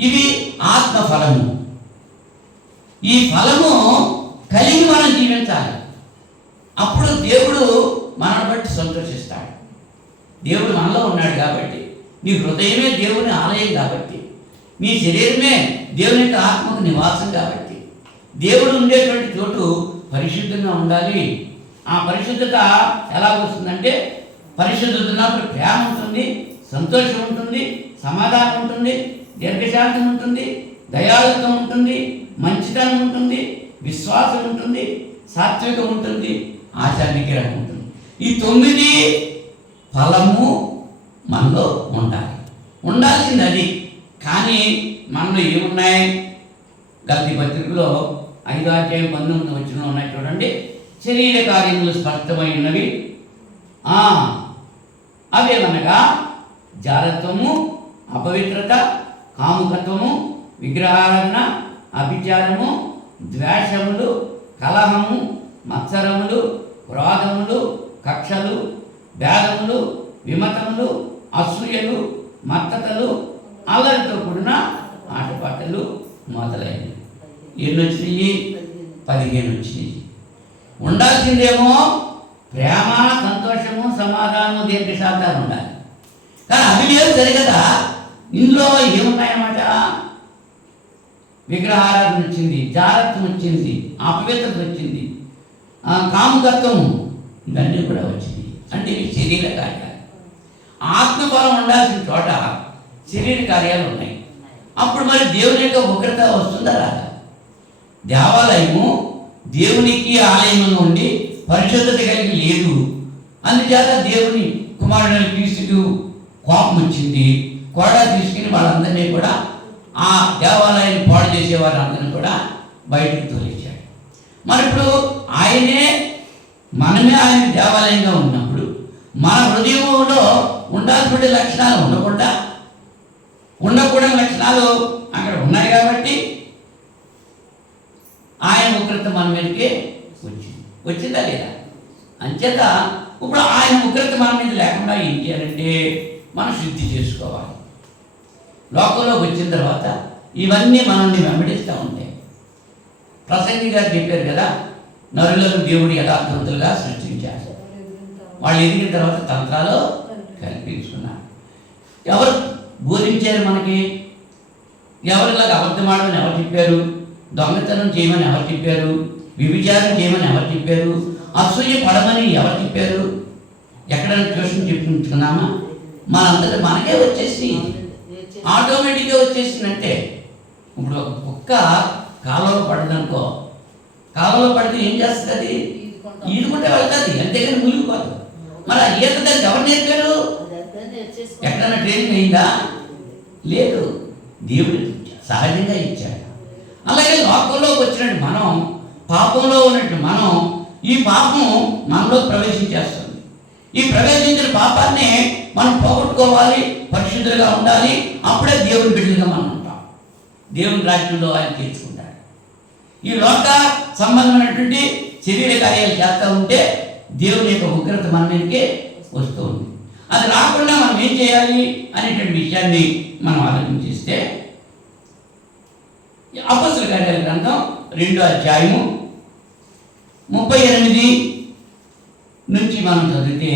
ఇవి ఆత్మఫలము. ఈ ఫలము కలిగి మనం జీవించాలి. అప్పుడు దేవుడు మనల్ని బట్టి సంతోషిస్తాడు. దేవుడు మనలో ఉన్నాడు కాబట్టి, నీ హృదయమే దేవుని ఆలయం కాబట్టి, నీ శరీరమే దేవుని యొక్క ఆత్మకు నివాసం కాబట్టి, దేవుడు ఉండేటువంటి చోటు పరిశుద్ధంగా ఉండాలి. ఆ పరిశుద్ధత ఎలా వస్తుందంటే, పరిశుద్ధత ఉన్నప్పుడు ప్రేమ ఉంటుంది, సంతోషం ఉంటుంది, సమాధానం ఉంటుంది, దీర్ఘశాంతం ఉంటుంది, దయాళుత్వం ఉంటుంది, మంచితనం ఉంటుంది, విశ్వాసం ఉంటుంది, సాత్వికం ఉంటుంది, ఆచార్యగ్రహం ఉంటుంది. ఈ 9 ఫలము మనలో ఉండాల్సింది అది. కానీ మనలో ఏమున్నాయి? గలతీ పత్రికలో 5వ అధ్యాయం 19వ వచనంలో ఉన్నాయి చూడండి. శరీర కార్యములు స్పష్టమై ఉన్నవి. అవేమనగా జారత్వము, అపవిత్రత, కాముకత్వము, విగ్రహారాధన, అభిచారము, ద్వేషములు, కలహము, మత్సరములు, క్రోధములు, కక్షలు, భేదములు, విమతములు, అసూయలు, మత్తతలు, అల్లరితో కూడిన ఆటపాటలు మొదలైనవి. ఎన్ని వచ్చినాయి? 15 వచ్చినాయి. ఉండాల్సిందేమో ప్రేమ, సంతోషము, సమాధానము, దీర్ఘశాంతాలు ఉండాలి. కానీ అవి లేవు సరిగదా. ఇందులో ఏమున్నాయన్నమాట? విగ్రహారాధన వచ్చింది, జారత్వం వచ్చింది, అపవిత్రత వచ్చింది, కాముకత్వం, ఇవన్నీ కూడా వచ్చింది. అంటే ఇవి శరీర కార్యాలు. ఆత్మఫలం ఉండాల్సిన చోట శరీర కార్యాలు ఉన్నాయి. అప్పుడు మరి దేవుని యొక్క ఉగ్రత వస్తుందా రాదా? దేవాలయము దేవునికి ఆలయంలో ఉండి పరిశుద్ధత కలిగి లేదు. అందుచేత దేవుని కుమారుని క్రీస్తుకు కోపం వచ్చింది. కోడా తీసుకుని వాళ్ళందరినీ కూడా, ఆ దేవాలయాన్ని పాడు చేసే వారందరినీ కూడా బయటకు తోలించాడు. మరి ఇప్పుడు మనమే ఆయన దేవాలయంగా ఉన్నప్పుడు మన హృదయంలో ఉండాల్సిన లక్షణాలు ఉండకూడని లక్షణాలు అక్కడ ఉన్నాయి కాబట్టి ఆయన ఉగ్రత మన మీదకి వచ్చిందా లేదా? అంచేత ఇప్పుడు ఆయన ఉగ్రత మన మీద లేకుండా ఏం చేయాలంటే మనం శుద్ధి చేసుకోవాలి. లోకంలోకి వచ్చిన తర్వాత ఇవన్నీ మనల్ని వెంబడిస్తూ ఉంటాయి. ప్రసంగి గారు చెప్పారు కదా, నరులను దేవుడు యథార్థవంతులుగా సృష్టించారు. వాళ్ళు ఎదిగిన తర్వాత తంత్రాలు కల్పించుకున్నారు. ఎవరు బోధించారు మనకి? ఎవరిలాగా అబద్ధమాడమని ఎవరు చెప్పారు? దొంగతనం చేయమని ఎవరు చెప్పారు? విభిచారం చేయమని ఎవరు చెప్పారు? అసూయ పడమని ఎవరు చెప్పారు? ఎక్కడైనా ట్యూషన్ చెప్పించుకున్నామా? మనంతటా మనకే వచ్చేసి ఆటోమేటిక్గా వచ్చేసిందంటే. ఇప్పుడు ఒక కుక్క కాలువలో పడదనుకో, కాలువలో పడితే ఏం చేస్తుంది? ఈదుకుంటే వెళ్తుంది, అంతేగాని మునిగిపోతుంది. మరి ఆ ఈత దానికి ఎవరు నేర్పారు? ఎక్కడైనా ట్రైనింగ్ అయిందా? లేదు, దేవుడు సహజంగా ఇచ్చాడు. అలాగే లోకంలోకి వచ్చినట్టు మనం, పాపంలో ఉన్నట్టు మనం, ఈ పాపం మనలో ప్రవేశించేస్తుంది. ఈ ప్రవేశించిన పాపాన్ని మనం పోగొట్టుకోవాలి, పరిశుద్ధులుగా ఉండాలి. అప్పుడే దేవుని బిడ్డలుగా మనం ఉంటాం. దేవుని రాజ్యంలో ఆయన తీర్చుకుంటాడు. ఈ లోక సంబంధమైనటువంటి శరీర కార్యాలు చేస్తూ ఉంటే దేవుని యొక్క ఉగ్రత మన మీదకి వస్తూ ఉంది. అది రాకుండా మనం ఏం చేయాలి అనేటువంటి విషయాన్ని మనం ఆలోచించిస్తే అపోస్తలుల కార్యాల గ్రంథం 2వ అధ్యాయము 38 నుంచి మనం చదివితే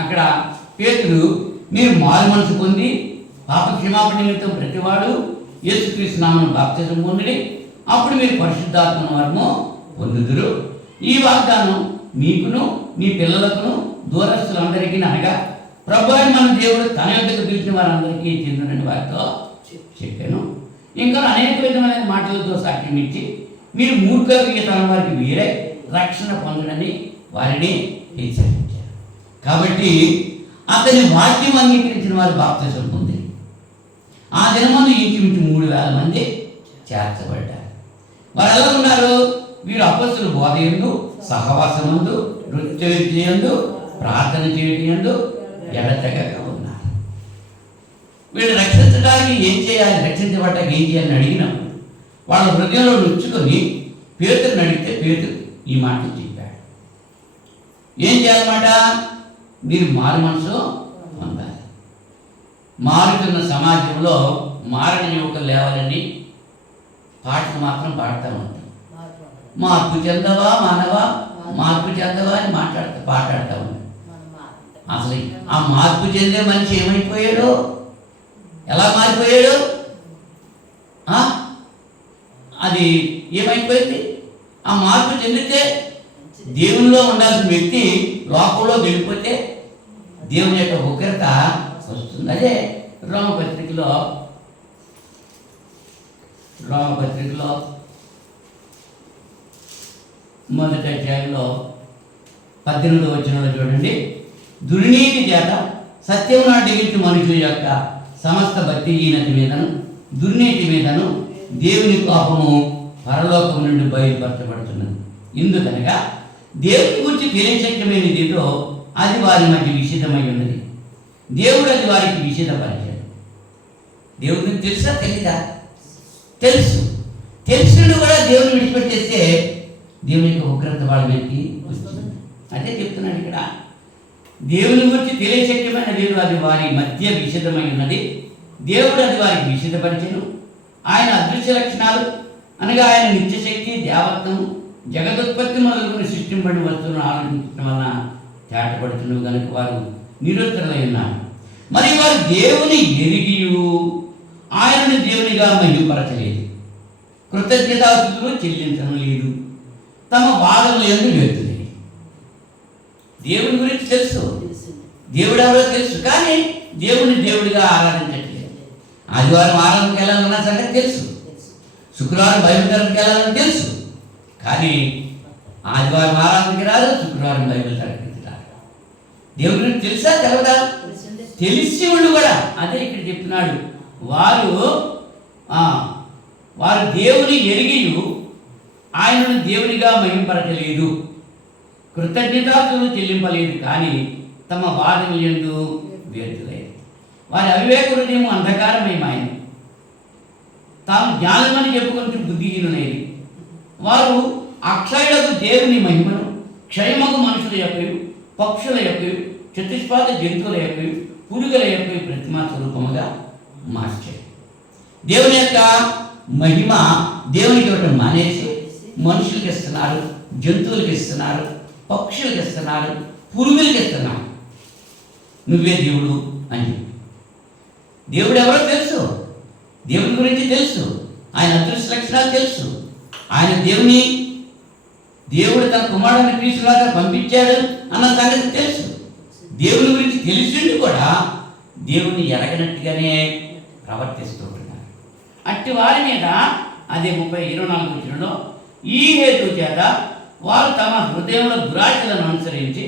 అక్కడ పేతురు, మీరు మారు మనసు పొంది పాప క్షమాపణ నిమిత్తం ప్రతివాడు యేసుక్రీస్తు నామమున బాప్తిసం పొందుడి, అప్పుడు మీరు పరిశుద్ధాత్మ వరము పొందుదురు. ఈ వాగ్దానం మీకును మీ పిల్లలకును దూరస్తులందరికీ అనగా ప్రభువు మన దేవుడు తన యొద్దకు పిలిచిన వారందరికీ చెందునని వారితో చెప్పాను. ఇంకా అనేక విధమైన మాటలతో సాక్ష్యం ఇచ్చి మీరు మూర్ఖులకి తన వారికి వేరే రక్షణ పొందడని వారిని హెచ్చరించారు. కాబట్టి అతని వాక్యం అంగీకరించిన వారు బాప్తిసం పొంది ఆ దినమందు ఇంచుమించు 3,000 మంది చేర్చబడ్డారు. వారు ఎలా ఉన్నారు? వీరు అపొస్తలుల బోధ యందు, సహవాసమందు, నృత్య యందు, ప్రార్థన చేయడం యందు ఎడతెగక ఉన్నారు. వీళ్ళు రక్షించడానికి ఏం చేయాలి, రక్షించబడ్డానికి ఏం చేయాలని అడిగినప్పుడు వాళ్ళ హృదయంలో నొచ్చుకొని పేతురుని అడిగితే పేతురు ఈ మాట చెప్పాడు. ఏం చేయాలన్నమాట? మీరు మారు మనసు పొందాలి. మారుతున్న సమాజంలో మారని యువకులు లేవాలని పాటలు మాత్రం పాడుతూ ఉంటాం. మార్పు చెందవా మానవా, మార్పు చెందవా అని పాటాడుతూ ఉంటాం. అసలు ఆ మార్పు చెందే మనిషి ఏమైపోయాడు? ఎలా మారిపోయాడు? అది ఏమైపోయింది? ఆ మార్పు చెందితే దేవునిలో ఉండాల్సిన వ్యక్తి లోకంలో వెళ్ళిపోతే దేవుని యొక్క ఉగ్రత వస్తుంది. అదే రోమపత్రికలో 1వ అధ్యాయంలో 18వ వచనంలో చూడండి, దుర్నీతి చేత సత్యము నాటికి మనుషుల యొక్క సమస్త భక్తిహీనత మీదను దుర్నీతి మీదను దేవుని కోపము పరలోకం నుండి బయలుపరచబడుతున్నది. ఎందుకనగా దేవుని గురించి తెలియశక్యమైనది ఏదో అది వారి మధ్య విషిదమై ఉన్నది. దేవుడు అది వారికి విషిదపరిచాడు. దేవుడి గురించి తెలుసా తెలీదా? తెలుసు. తెలిసినట్టు కూడా దేవుని విడిచిపెట్టేస్తే దేవుని యొక్క ఉగ్రత వాళ్ళ మీదకి వస్తుంది. అదే చెప్తున్నాడు ఇక్కడ. దేవుని గురించి తెలియశక్యమైన దేవుడు అది వారి మధ్య విషిదమై ఉన్నది. దేవుడు అది వారికి విషిదపరిచెను. ఆయన అదృశ్య లక్షణాలు అనగా ఆయన నిత్యశక్తి, దేవత్వము, జగదుత్పత్తి మొదలుకొని సృష్టింపడిన వస్తువులను ఆలోచించడం వలన తేటపడుతున్నవి కనుక వారు నిరుత్తరులై ఉన్నారు. మరి వారు దేవుని ఎరిగి ఆయనను దేవునిగా మహిమపరచలేదు, కృతజ్ఞతాస్తుతులు చెల్లించడం లేదు, తమ వాదములు యందు వ్యక్తులేదు. దేవుని గురించి తెలుసు, దేవుడు ఎవరో తెలుసు, కానీ దేవుని దేవుడిగా ఆరాధించట్లేదు. ఆదివారం ఆరాధనకి వెళ్ళాలన్న సంగతి తెలుసు, శుక్రవారం బైబిల్ తరగతికి వెళ్ళాలని తెలుసు, కానీ ఆదివారం ఆరాధనకి రాదు, శుక్రవారం బైబిల్ తరగతికి రాదు. దేవుడి గురించి తెలుసా తెలవదా? తెలిసి ఉండు కూడా. అదే ఇక్కడ చెప్తున్నాడు, వారు దేవుని ఎరిగి ఆయనను దేవునిగా మహింపరచలేదు, కృతజ్ఞతాస్తుతులు చెల్లింపలేదు, కానీ తమ వాదముల యందు వ్యర్థులేదు. వారి అవివేక హృదయం అంధకారమయమాయను, తాము జ్ఞానమని చెప్పుకుంటూ బుద్ధిహీనులైన వారు అక్షయులకు దేవుని మహిమను క్షయమగు మనుషుల యొక్క, పక్షుల యొక్క, చతుష్పాద జంతువుల యొక్క, పురుగుల యొక్క ప్రతిమా స్వరూపముగా మార్చారు. దేవుని యొక్క మహిమ దేవునికి ఇవ్వటం మానేసి మనుషులకి ఇస్తున్నారు, జంతువులకి ఇస్తున్నారు, పక్షులకి ఇస్తున్నారు, పురుగులకి ఇస్తున్నారు. నువ్వే దేవుడు అని చెప్పి. దేవుడు ఎవరో తెలుసు, దేవుని గురించి తెలుసు, ఆయన అదృశ్య లక్షణాలు తెలుసు, ఆయన దేవుడు తన కుమారుడిని క్రీస్తులాగా పంపించాడు అన్న సంగతి తెలుసు. దేవుని గురించి తెలిసింది కూడా దేవుని ఎరగనట్టుగానే ప్రవర్తిస్తుంటున్నారు. అట్టి వారి మీద అదే 24 వచనంలో ఈ హేతు చేత వారు తమ హృదయంలో దురాశలను అనుసరించి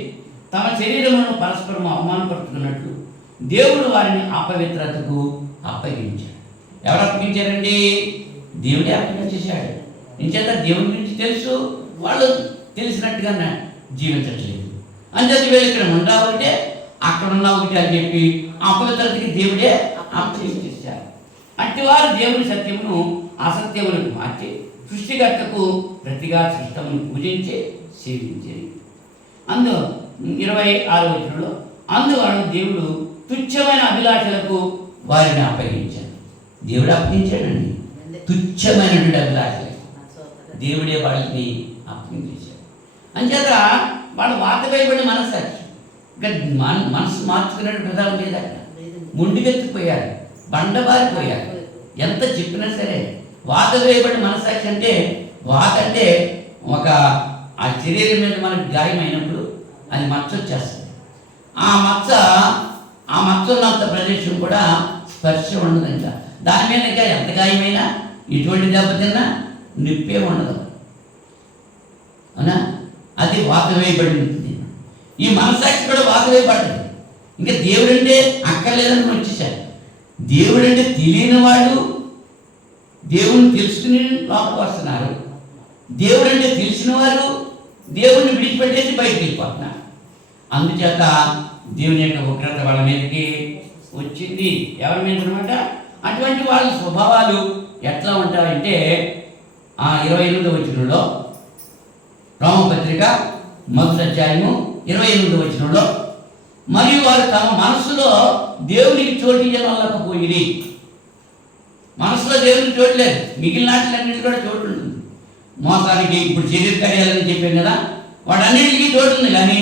తమ శరీరమును పరస్పరం అవమానపరుచుకున్నట్లు దేవుడు వారిని అపవిత్రతకు అప్పగించాడు. ఎవరు అప్పగించారండి? దేవుడే అప్పగించేశాడు. ఇంచేత దేవుని గురించి తెలుసు, వాళ్ళు తెలిసినట్టుగా జీవించట్లేదు. అంచేత వీళ్ళు ఇక్కడ ఉంటా ఒకటే, అక్కడ ఉన్నా ఒకటి అని చెప్పి అపవిత్రతకి దేవుడే అప్పగించేశారు. అట్టివారు దేవుని సత్యమును అసత్యములకు మార్చి సృష్టికర్తకు ప్రతిగా సృష్టమును పూజించి సేవించేది. 26వ వచనంలో అందువలన దేవుడు తుచ్చమైన అభిలాషలకు వారిని అప్పగించాడు. దేవుడు అప్పగించాడండి తుచ్చమైనటువంటి అభిలాషలకు. దేవుడే వాళ్ళని అప్పగించాడు. అంచేత వాళ్ళు వాత వేయబడిన మనస్సాక్షి ఇంకా మనసు మార్చుకునేటువంటి విధానం లేదు. అక్కడ ముందుకెత్తిపోయారు, బండబారిపోయారు. ఎంత చెప్పినా సరే వాత వేయబడిన మనస్సాక్షి అంటే వాత అంటే ఒక ఆ శరీరం మీద మనకు గాయమైనప్పుడు అది మచ్చ వచ్చేస్తుంది. ఆ మచ్చ ఉన్నంత ప్రదేశం కూడా స్పర్శ ఉండదంట. దాని మీద ఇంకా ఎంత గాయమైనా ఇటువంటి దెబ్బతిన్నా నిప్పే ఉండదు. అవునా? అది వాత వేయబడి ఉంటుంది. ఈ మనసాక్షి కూడా వాత వేయబడ్డది. ఇంకా దేవుడంటే అక్కర్లేదని వచ్చేసాడు. దేవుడంటే తెలియని వాళ్ళు దేవుని తెలుసుకుని లోపలికి వస్తున్నారు. దేవుడంటే తెలిసిన వారు దేవుడిని విడిచిపెట్టేసి బయటకు వెళ్ళిపోతున్నారు. అందుచేత దేవుని యొక్క ఉగ్రత వాళ్ళ మీదకి వచ్చింది. ఎవరి మీద అనమాట? అటువంటి వాళ్ళ స్వభావాలు ఎట్లా ఉంటాయంటే 28వ వచనంలో రోమపత్రిక 1వ అధ్యాయము 28వ వచనంలో మరియు వారు తమ మనసులో దేవునికి చోటు ఇవ్వలేకపోయింది. మనసులో దేవునికి చోటు లేదు. మిగిలిన వాటిలన్నింటి కూడా చోటు ఉంటుంది. మోసానికి ఇప్పుడు శరీర కార్యాలని చెప్పాను కదా, వాటన్నింటికి చోటు ఉంది, కానీ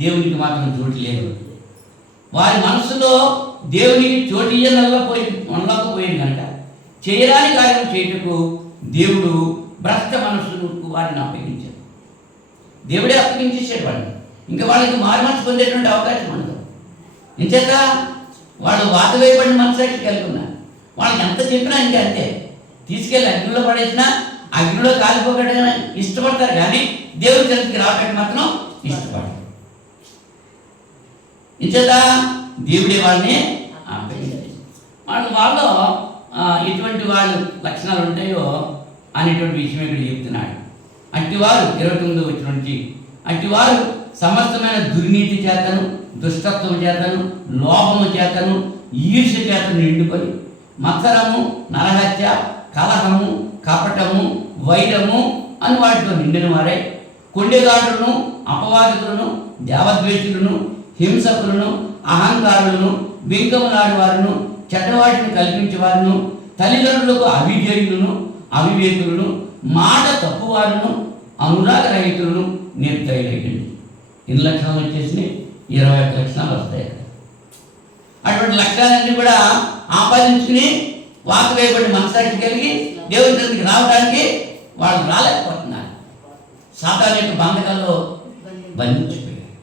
దేవునికి మాత్రం చోటు లేదు. వారి మనసులో దేవునికి చోటు ఉండలేకపోయింది కనుక చేయరాని కార్యం చేయుటకు దేవుడు భ్రష్ట మనసుకు వారిని అప్పగించాడు. దేవుడే అప్పగించేసాడు వాడిని. ఇంకా వాళ్ళకి మారు మనసు పొందేటువంటి అవకాశం ఉండదు. ఇంచేత వాళ్ళు వాత వేయబడిన మనసాక్షి కలిగి ఉన్నారు. వాళ్ళకి ఎంత చెప్పినా ఇంకా అంతే. తీసుకెళ్ళి అగ్నిలో పడేసినా అగ్నిలో కాలిపోగడగా ఇష్టపడతారు, కానీ దేవుడి చెంతకి రావడానికి మాత్రం ఇష్టపడతారు. ఇంచేత దేవుడే వాళ్ళని వాళ్ళలో ఎటువంటి వాళ్ళు లక్షణాలు ఉంటాయో అనేటువంటి విషయం ఇక్కడ చెప్తున్నాడు. అట్టివారు 29వ వచనం నుంచి అట్టివారు సమస్తమైన దుర్నీతి చేతను, దుష్టత్వం చేతను, లోభము చేతను, ఈర్ష్య చేతను నిండుకొని మత్సరము, నరహత్య, కలహము, కపటము, వైరము అని వాటితో నిండిన వారై కొండెగాడులను, అపవాదకులను, దేవద్వేషులను, హింసకులను, అహంకారులను, బింకములాడి వారును, చెడ్డవాటిని కల్పించేవారును, తల్లిదండ్రులకు అవిధేయులను, అవివేకులను, మాట తప్పువారును, అనురాగరహితులను నిర్దయులైంది. ఎన్ని లక్షణాలు వచ్చేసినాయి? 21 లక్షణాలు వస్తాయి. అటువంటి లక్షణాలన్నీ కూడా ఆపాదించుకుని వాత వేయబడి మనసాక్షి కలిగి దేవుని దగ్గరికి రావడానికి వాళ్ళు రాలేకపోతున్నారు. సాతాను యొక్క బంధకాల్లో బంధించిపోయారు,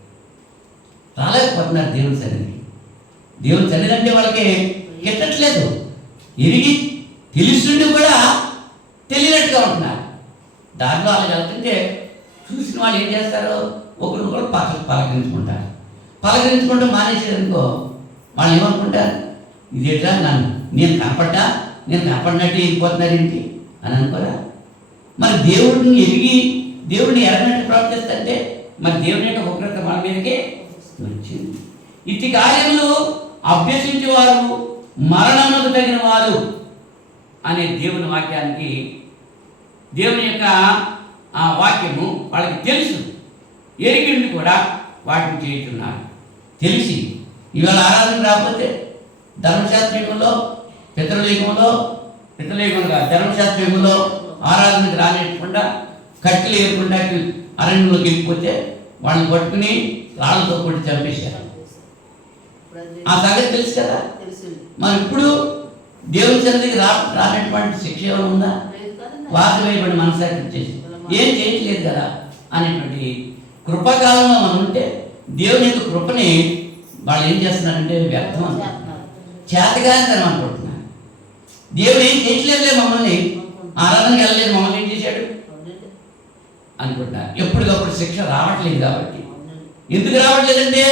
రాలేకపోతున్నారు దేవుని సన్నిధికి. దేవుని సన్నిధి అంటే వాళ్ళకి గిట్టట్లేదు. ఎరిగి తెలుసుండి కూడా తెలియనట్టుగా ఉంటున్నారు. దాంట్లో వాళ్ళకి వెళ్తుంటే చూసిన వాళ్ళు ఏం చేస్తారు? ఒకరికొకరు పలకరించుకుంటారు. పలకరించుకుంటూ మానేసేదనుకో వాళ్ళు ఏమనుకుంటారు? ఇదేట్లా నేను కనపడినట్టు వెళ్ళిపోతున్నారు ఏంటి అని అనుకోరా? మరి దేవుడిని ఎరిగి దేవుడిని ఎరగనట్టు ప్రవర్తిస్తుంటే మరి దేవుని యొక్క ఉగ్రత మన మీదకే వచ్చింది. ఇట్టి కార్యములు అభ్యసించేవారు మరణములకు తగిన వారు అనే దేవుని వాక్యానికి, దేవుని యొక్క ఆ వాక్యము వాళ్ళకి తెలుసు, ఎరిగిండి కూడా వాటిని చేస్తున్నారు. తెలిసి ఇవాళ ఆరాధన రాకపోతే ధర్మశాస్త్రంలో పితృయుగంలో ధర్మశాస్త్రంలో ఆరాధనకు రానివ్వకుండా కట్టెలు ఏరుకుండా అరణ్యంలోకి వెళ్ళిపోతే వాళ్ళని పట్టుకుని రాళ్ళతో కొట్టి చంపేశారు. ఆ సంగతి తెలుసు కదా. మరి ఇప్పుడు దేవుని సన్నిధికి రానటువంటి శిక్ష ఏమైనా ఉందా? వాత వేయబడి మనసాకి వచ్చేసి ఏం చేయట్లేదు కదా అనేటువంటి కృపకాలంలో మనం ఉంటే దేవుని యొక్క కృపని వాళ్ళు ఏం చేస్తున్నారంటే వ్యర్థం అనుకుంటున్నారు, చేతగానితనం అనుకుంటున్నారు. దేవుడు ఏం చేయట్లేదులే, మమ్మల్ని ఆరాధనకి వెళ్ళలేదు, మమ్మల్ని ఏం చేశాడు అనుకుంటున్నారు. ఎప్పటికప్పుడు శిక్ష రావట్లేదు కాబట్టి. ఎందుకు రావట్లేదంటే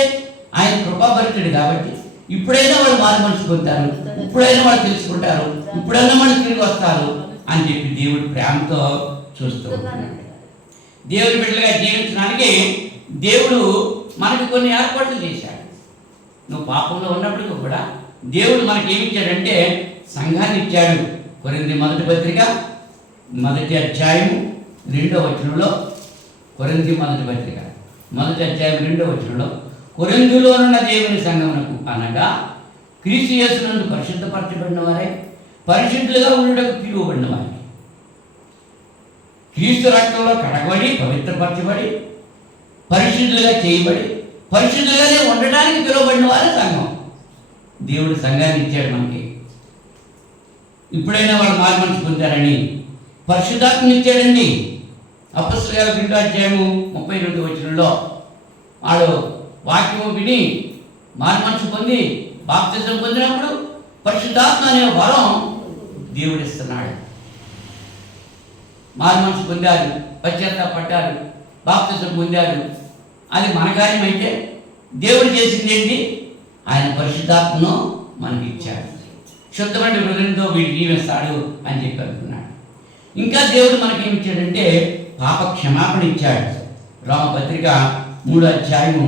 ఆయన కృపాభరితుడు కాబట్టి. ఇప్పుడైనా వాళ్ళు మారు మనసు పొందుతారు, ఇప్పుడైనా వాళ్ళు తెలుసుకుంటారు, ఇప్పుడైనా వాళ్ళు తిరిగి వస్తారు అని చెప్పి దేవుడు ప్రేమతో చూస్తూ ఉంటాడు. దేవుడి బిడ్డలుగా జీవించడానికి దేవుడు మనకు కొన్ని ఏర్పాట్లు చేశాడు. నువ్వు పాపంలో ఉన్నప్పటికీ కూడా దేవుడు మనకి ఏమి ఇచ్చాడంటే సంఘాన్ని ఇచ్చాడు. కొరింథీ 1వ పత్రిక 1వ అధ్యాయము 2వ వచనంలో, కొరింథీ 1వ పత్రిక మొదటి అధ్యాయం 2వ వచనంలో కొరింథీలోనున్న దేవుని సంఘమునకు అనగా క్రీస్తు యేసునందు పరిశుద్ధపరచబడిన వారై పరిశుద్ధులుగా ఉండటకు పిలువబడిన వారికి, క్రీస్తు రక్తంలో కడగబడి పవిత్రపరచబడి పరిశుద్ధులుగా చేయబడి పరిశుద్ధులుగానే ఉండడానికి పిలువబడిన వారే సంఘం. దేవుడు సంఘాన్ని ఇచ్చాడు మనకి. ఇప్పుడైనా వాళ్ళు మారు మనసు పొందారని పరిశుద్ధాత్మని ఇచ్చాడండి. అపొస్తలుల కార్యాలు 2వ అధ్యాయము 32వ వచనంలో వాడు వాక్యము విని మారు మనసు పొంది బాప్తిజం పొందినప్పుడు పరిశుద్ధాత్మ అనే వరం దేవుడిస్తున్నాడు. మారు మనసు పొందారు, పశ్చాత్తాపడ్డారు, బాప్తిజం పొందారు. అది మన కార్యం అయితే దేవుడు చేసింది ఏంటి? ఆయన పరిశుద్ధాత్మను మనకి ఇచ్చాడు. శుద్ధమైన హృదయంతో వీడు జీవిస్తాడు అని చెప్పి అనుకున్నాడు. ఇంకా దేవుడు మనకి ఏమి ఇచ్చాడంటే పాప క్షమాపణ ఇచ్చాడు. రోమపత్రిక 3వ అధ్యాయము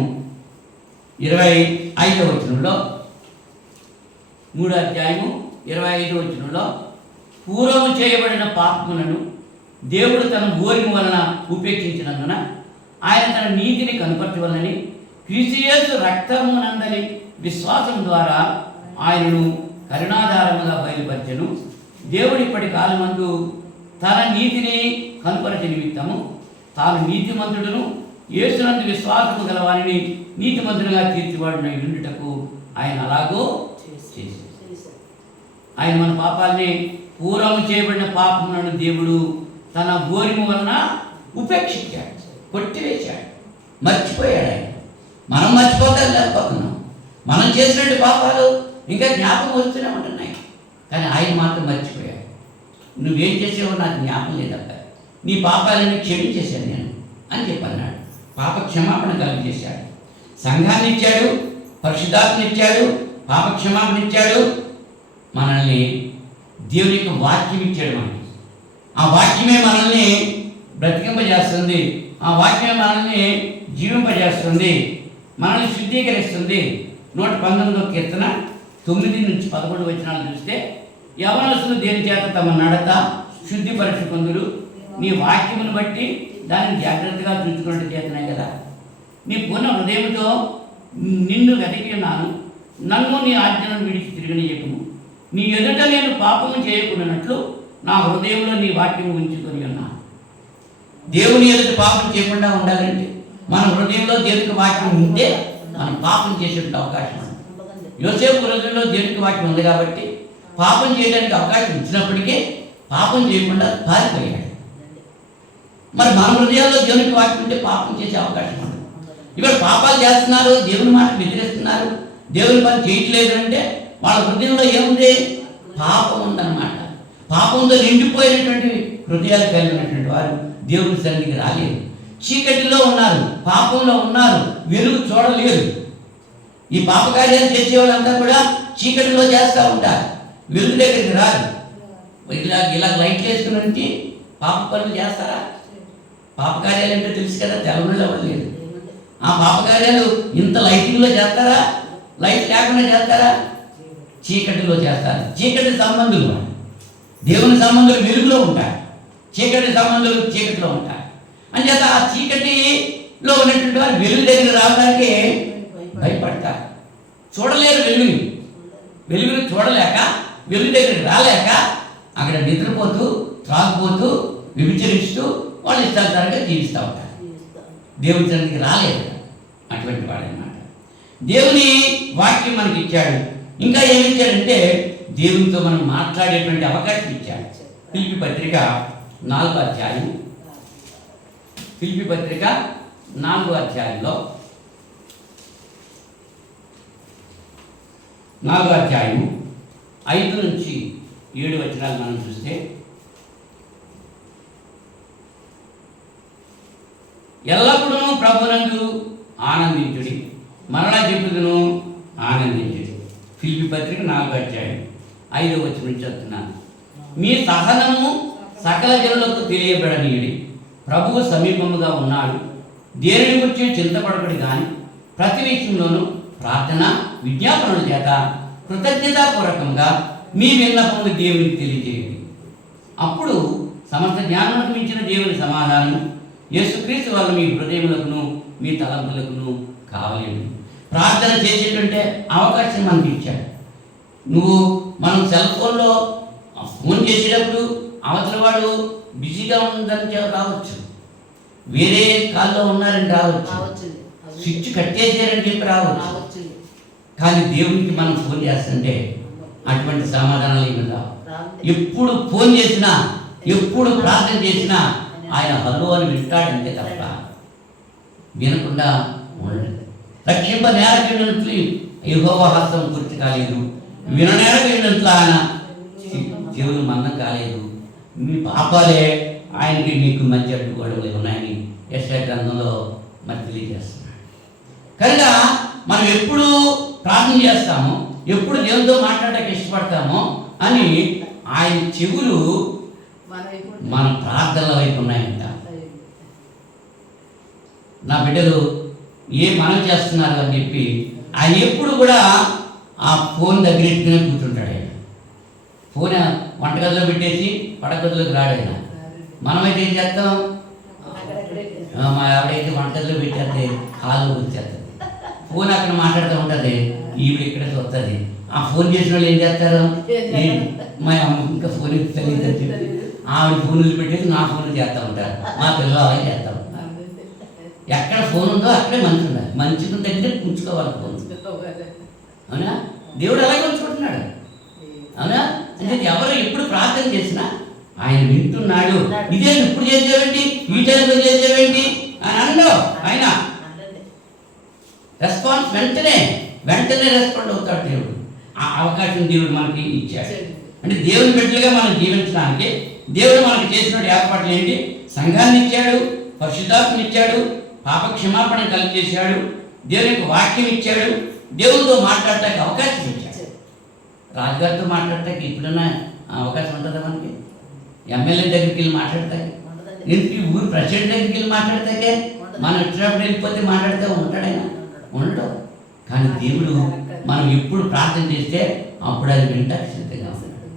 25వ వచనంలో 3వ అధ్యాయము 25వ వచనంలో పూర్వము చేయబడిన పాపములను దేవుడు తన ఓరిమి వలన ఉపేక్షించినందున ఆయన తన నీతిని కనపరచవలని క్రీస్తు యేసు రక్తమునందలి విశ్వాసం ద్వారా ఆయనను కరుణాధారముగా బయలుపరచెను. దేవుడు ఇప్పటి కాలమందు తన నీతిని కనుపరచ నిమిత్తము తాను నీతిమంతుడును యేసునందు విశ్వాసము గల వారిని నీతిమంతుడుగా తీర్చిబడిన ఉండుటకు ఆయన అలాగో చేశాడు. ఆయన మన పాపాలని పూర్వము చేయబడిన పాపములను దేవుడు తన ఓరిమి వలన ఉపేక్షించాడు, కొట్టివేశాడు, మర్చిపోయాడు. ఆయన మనం మర్చిపోతాం లేకపోతున్నాం. మనం చేసినట్టు పాపాలు ఇంకా జ్ఞాపకం వస్తూనే ఉంటున్నాయి, కానీ ఆయన మాత్రం మర్చిపోయాడు. నువ్వేం చేసావో నాకు జ్ఞాపకం లేదబ్బా, నీ పాపాలని క్షమించేశాను నేను అని చెప్పన్నాడు. పాప క్షమాపణ కలిగజేశాడు. సంఘాన్ని ఇచ్చాడు, పరిశుద్ధాత్మని ఇచ్చాడు, పాప క్షమాపణ ఇచ్చాడు. మనల్ని దేవుని యొక్క వాక్యం ఇచ్చాడు మనకి. ఆ వాక్యమే మనల్ని బ్రతికింపజేస్తుంది, ఆ వాక్యమే మనల్ని జీవింపజేస్తుంది, మనల్ని శుద్ధీకరిస్తుంది. 119వ కీర్తన 9 నుంచి 11 వచనాలు చూస్తే యవనస్తులు దేని చేత తమ నడత శుద్ధిపరచుకుందురు, నీ వాక్యమును బట్టి దానిని జాగ్రత్తగా చూసుకున్నట్టు చేతనే కదా. నీ పూర్ణ హృదయంతో నిన్ను వెతికి ఉన్నాను, నన్ను నీ ఆజ్ఞలను విడిచి తిరగనియకుము. నీ ఎదుట నేను పాపము చేయకున్నట్లు నా హృదయంలో నీ వాక్యము ఉంచుకొని ఉన్నాను. దేవుని ఎదుట పాపం చేయకుండా ఉండాలంటే మన హృదయంలో దేవునికి వాక్యం ఉంటే మనం పాపం చేసే అవకాశం ఉంది. యోసేపు హృదయంలో దేవునికి వాక్యం ఉంది కాబట్టి పాపం చేయడానికి అవకాశం ఇచ్చినప్పటికీ పాపం చేయకుండా పారిపోయాడు. మరి మన హృదయాల్లో దేవునికి వాక్యం ఉంటే పాపం చేసే అవకాశం ఉండదు. ఇవాళ పాపాలు చేస్తున్నారు, దేవుని మాట వ్యతిరేస్తున్నారు, దేవుని పని చేయట్లేదు అంటే వాళ్ళ హృదయంలో ఏముంది? పాపం ఉందన్నమాట. పాపంతో నిండిపోయినటువంటి హృదయాలు కలిగినటువంటి వారు దేవుని సన్నిధికి రాలేదు. చీకటిలో ఉన్నారు, పాపంలో ఉన్నారు, వెలుగు చూడలేరు. ఈ పాపకార్యాలు చేసే వాళ్ళంతా కూడా చీకటిలో చేస్తూ ఉంటారు, వెలుగు దగ్గరికి రారు. ఇలా లైట్లు వేసుకుని పాప పనులు చేస్తారా? పాపకార్యాలు అంటే తెలుసు కదా, తెలవడం అవ్వలేదు. ఆ పాపకార్యాలు ఇంత లైటింగ్లో చేస్తారా? లైట్ లేకుండా చేస్తారా? చీకటిలో చేస్తారు. చీకటి సంబంధులు, దేవుని సంబంధులు వెలుగులో ఉంటారు, చీకటి సంబంధులు చీకటిలో ఉంటారు. అంచేత ఆ చీకటిలో ఉన్నటువంటి వారు వెలుగు దగ్గర రావడానికి భయపడతారు, చూడలేరు. వెలుగుని చూడలేక, వెలుగు దగ్గరికి రాలేక అక్కడ నిద్రపోతూ, త్రాగిపోతూ, విభచరిస్తూ వాళ్ళు ఇష్టానుసారంగా జీవిస్తూ ఉంటారు. దేవుని సన్నిధికి రాలేదు అటువంటి వాడనమాట. దేవుని వాక్యం మనకి ఇచ్చాడు. ఇంకా ఏమి ఇచ్చాడంటే దేవునితో మనం మాట్లాడేటువంటి అవకాశం ఇచ్చాడు. ఫిలిప్పీ పత్రిక 4వ అధ్యాయం, ఫిలిప్పీ పత్రిక 4వ అధ్యాయంలో 4వ అధ్యాయము 5 నుంచి 7 వచనాలు మనం చూస్తే, ఎల్లప్పుడూ ప్రభునందు ఆనందించుడి, మరలా చెప్పుదును ఆనందించుడి. ఫిలిప్పీ పత్రిక 4వ అధ్యాయం 5వ వచనం నుంచి చెప్తున్నాను. మీ సహనము సకల జనులకు తెలియబడనీయుడి, ప్రభువు సమీపముగా ఉన్నాడు. దేనిని గురించి చింతపడకూడదు కానీ ప్రతి విషయంలోనూ ప్రార్థన విజ్ఞాపనల చేత కృతజ్ఞతాపూర్వకంగా మీ విన్నపములు దేవునికి తెలియజేయండి. అప్పుడు సమస్త జ్ఞానములకు మించిన దేవుని సమాధానం యేసుక్రీస్తు వల్ల మీ హృదయములకు మీ తలంపులకు కావలేదు. ప్రార్థన చేసేటంటే అవకాశం మనకి ఇచ్చాడు. మనం సెల్ ఫోన్లో ఫోన్ చేసేటప్పుడు అవతల వాడు బిజీగా ఉందని రావచ్చు, వేరే కాల్లో ఉన్నారని రావచ్చు, స్విచ్ కట్టేసారని చెప్పి రావచ్చు. కానీ దేవునికి మనం ఫోన్ చేస్తుంటే అటువంటి సమాధానాలు ఏమి రావు. ఎప్పుడు ఫోన్ చేసినా, ఎప్పుడు ప్రార్థన చేసినా ఆయన హలో అని వింటాడంతే తప్ప వినకుండా ఉండదు. రక్షింప నేరకినట్లు యెహోవా హస్తం పూర్తి కాలేదు, విననేరకినట్లు ఆయన దేవుని మన్నం కాలేదు. మీ పాపాలే ఆయనకి మీకు మధ్య అడ్డుగోడలు ఉన్నాయని యెషయా గ్రంథంలో మరి తెలియజేస్తున్నాడు. కనుక మనం ఎప్పుడు ప్రార్థన చేస్తామో, ఎప్పుడు దేవునితో మాట్లాడటానికి ఇష్టపడతామో అని ఆయన చెవులు మన ప్రార్థనల వైపు ఉన్నాయంట. నా బిడ్డలు ఏ మనం చేస్తున్నారు అని చెప్పి ఆయన ఎప్పుడు కూడా ఆ ఫోన్ దగ్గరెట్టుకునే కూర్చుంటాడు. ఆయన ఫోన్ వంటగదిలో పెట్టేసి పడగదిలోకి రాడైనా. మనమైతే ఏం చేస్తాం? మా ఆవిడైతే వంటగదిలో పెట్టేస్తే హాల్లో వచ్చేస్తుంది, ఫోన్ అక్కడ మాట్లాడుతూ ఉంటుంది, ఈవిడ ఇక్కడ వస్తుంది. ఆ ఫోన్ చేసిన వాళ్ళు ఏం చేస్తారు? మా అమ్మ ఇంకా ఫోన్ తెలియదు చెప్పి ఆవిడ ఫోన్ పెట్టేసి నా ఫోన్ చేస్తూ ఉంటారు, మా పిల్లలు అలాగే చేస్తూ ఉంటారు. ఎక్కడ ఫోన్ ఉందో అక్కడే మంచి ఉండాలి, మంచిగా దగ్గర ఉంచుకోవాలి ఫోన్. అవునా? దేవుడు అలాగే ఉంచుకుంటున్నాడు. అవునా? అంటే ఎవరు ఎప్పుడు ప్రార్థన చేసినా ఆయన వింటున్నాడు. ఇదే ఇప్పుడు చేసేవేంటి, ఈ టైంలో చేసేవేంటి అని అనడు. ఆయన రెస్పాన్స్ వెంటనే రెస్పాండ్ అవుతాడు దేవుడు. ఆ అవకాశం దేవుడు మనకి ఇచ్చాడు. అంటే దేవుని బిడ్డలుగా మనం జీవించడానికి దేవుడు మనకి చేసిన ఏర్పాట్లు ఏంటి? సంఘాన్ని ఇచ్చాడు, పరిశుద్ధాత్మని ఇచ్చాడు, పాప క్షమాపణ కలిగజేశాడు, దేవుని యొక్క వాక్యం ఇచ్చాడు, దేవునితో మాట్లాడటానికి అవకాశం ఇచ్చాడు. రాజుగారితో మాట్లాడటానికి ఇప్పుడున్న అవకాశం ఉంటుందా మనకి? ఎమ్మెల్యే దగ్గరికి వెళ్ళి మాట్లాడతాకి, ఇంటికి ఊరు ప్రెసిడెంట్ దగ్గరికి వెళ్ళి మాట్లాడతాకే మనం ఇచ్చినప్పుడు వెళ్ళిపోతే మాట్లాడితే ఉంటాడైనా? ఉండడు. కానీ దేవుడు మనం ఎప్పుడు ప్రార్థన చేస్తే అప్పుడు అది వింటానికి సిద్ధంగా ఉన్నాడు.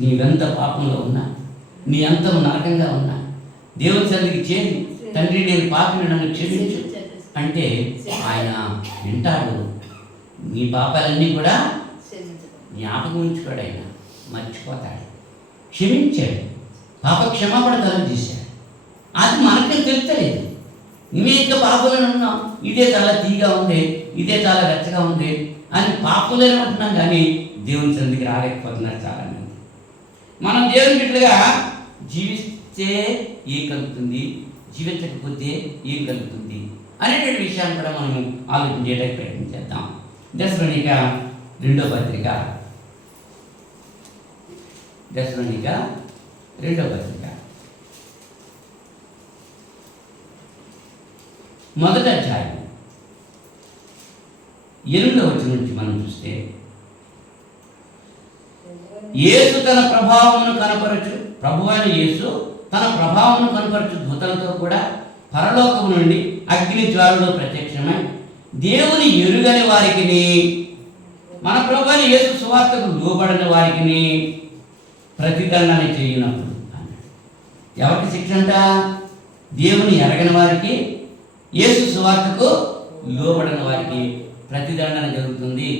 నీవెంత పాపంలో ఉన్నా, నీ అంత నరకంగా ఉన్నా దేవుని సన్నిధికి చేరి, తండ్రి నేను పాపిని నన్ను క్షమించు అంటే ఆయన వింటాడు. నీ పాపాలన్నీ కూడా జ్ఞాపకం ఉంచుకోడు, ఆయన మర్చిపోతాడు, క్షమించాడు, పాప క్షమాపణ కలుగజేశాడు. అది మనకే తెలుస్తలేదు. ఇంకా పాపలను ఉన్నాం, ఇదే చాలా తీగా ఉంది, ఇదే చాలా వెచ్చగా ఉంది అని పాపలనే ఉంటున్నాం, కానీ దేవుని సన్నిధికి రాలేకపోతున్నారు చాలామంది. మనం దేవుని బిడ్డలుగా జీవిస్తే ఏం కలుగుతుంది, జీవించకపోతే ఏం కలుగుతుంది అనేటువంటి విషయాన్ని కూడా మనం ఆలోచించేటట్టు ప్రయత్నం చేద్దాం. దశలోనిక 2వ పత్రిక 1వ అధ్యాయం 8వ వచనం నుంచి మనం చూస్తే, యేసు తన ప్రభావమును కనపరచు, ప్రభువైన యేసు తన ప్రభావమును కనపరచు దూతలతో కూడా పరలోకము నుండి అగ్ని జ్వాలలో ప్రత్యక్షమై దేవుని ఎరుగని వారికి, మన ప్రభువైన యేసు సువార్తకు లోబడని వారికి ప్రతిదండన చేయనప్పుడు అన్నాడు. ఎవరికి శిక్ష అంట? దేవుని ఎరగని వారికి, యేసు సువార్తకు లోబడని వారికి ప్రతిదండన జరుగుతుంది.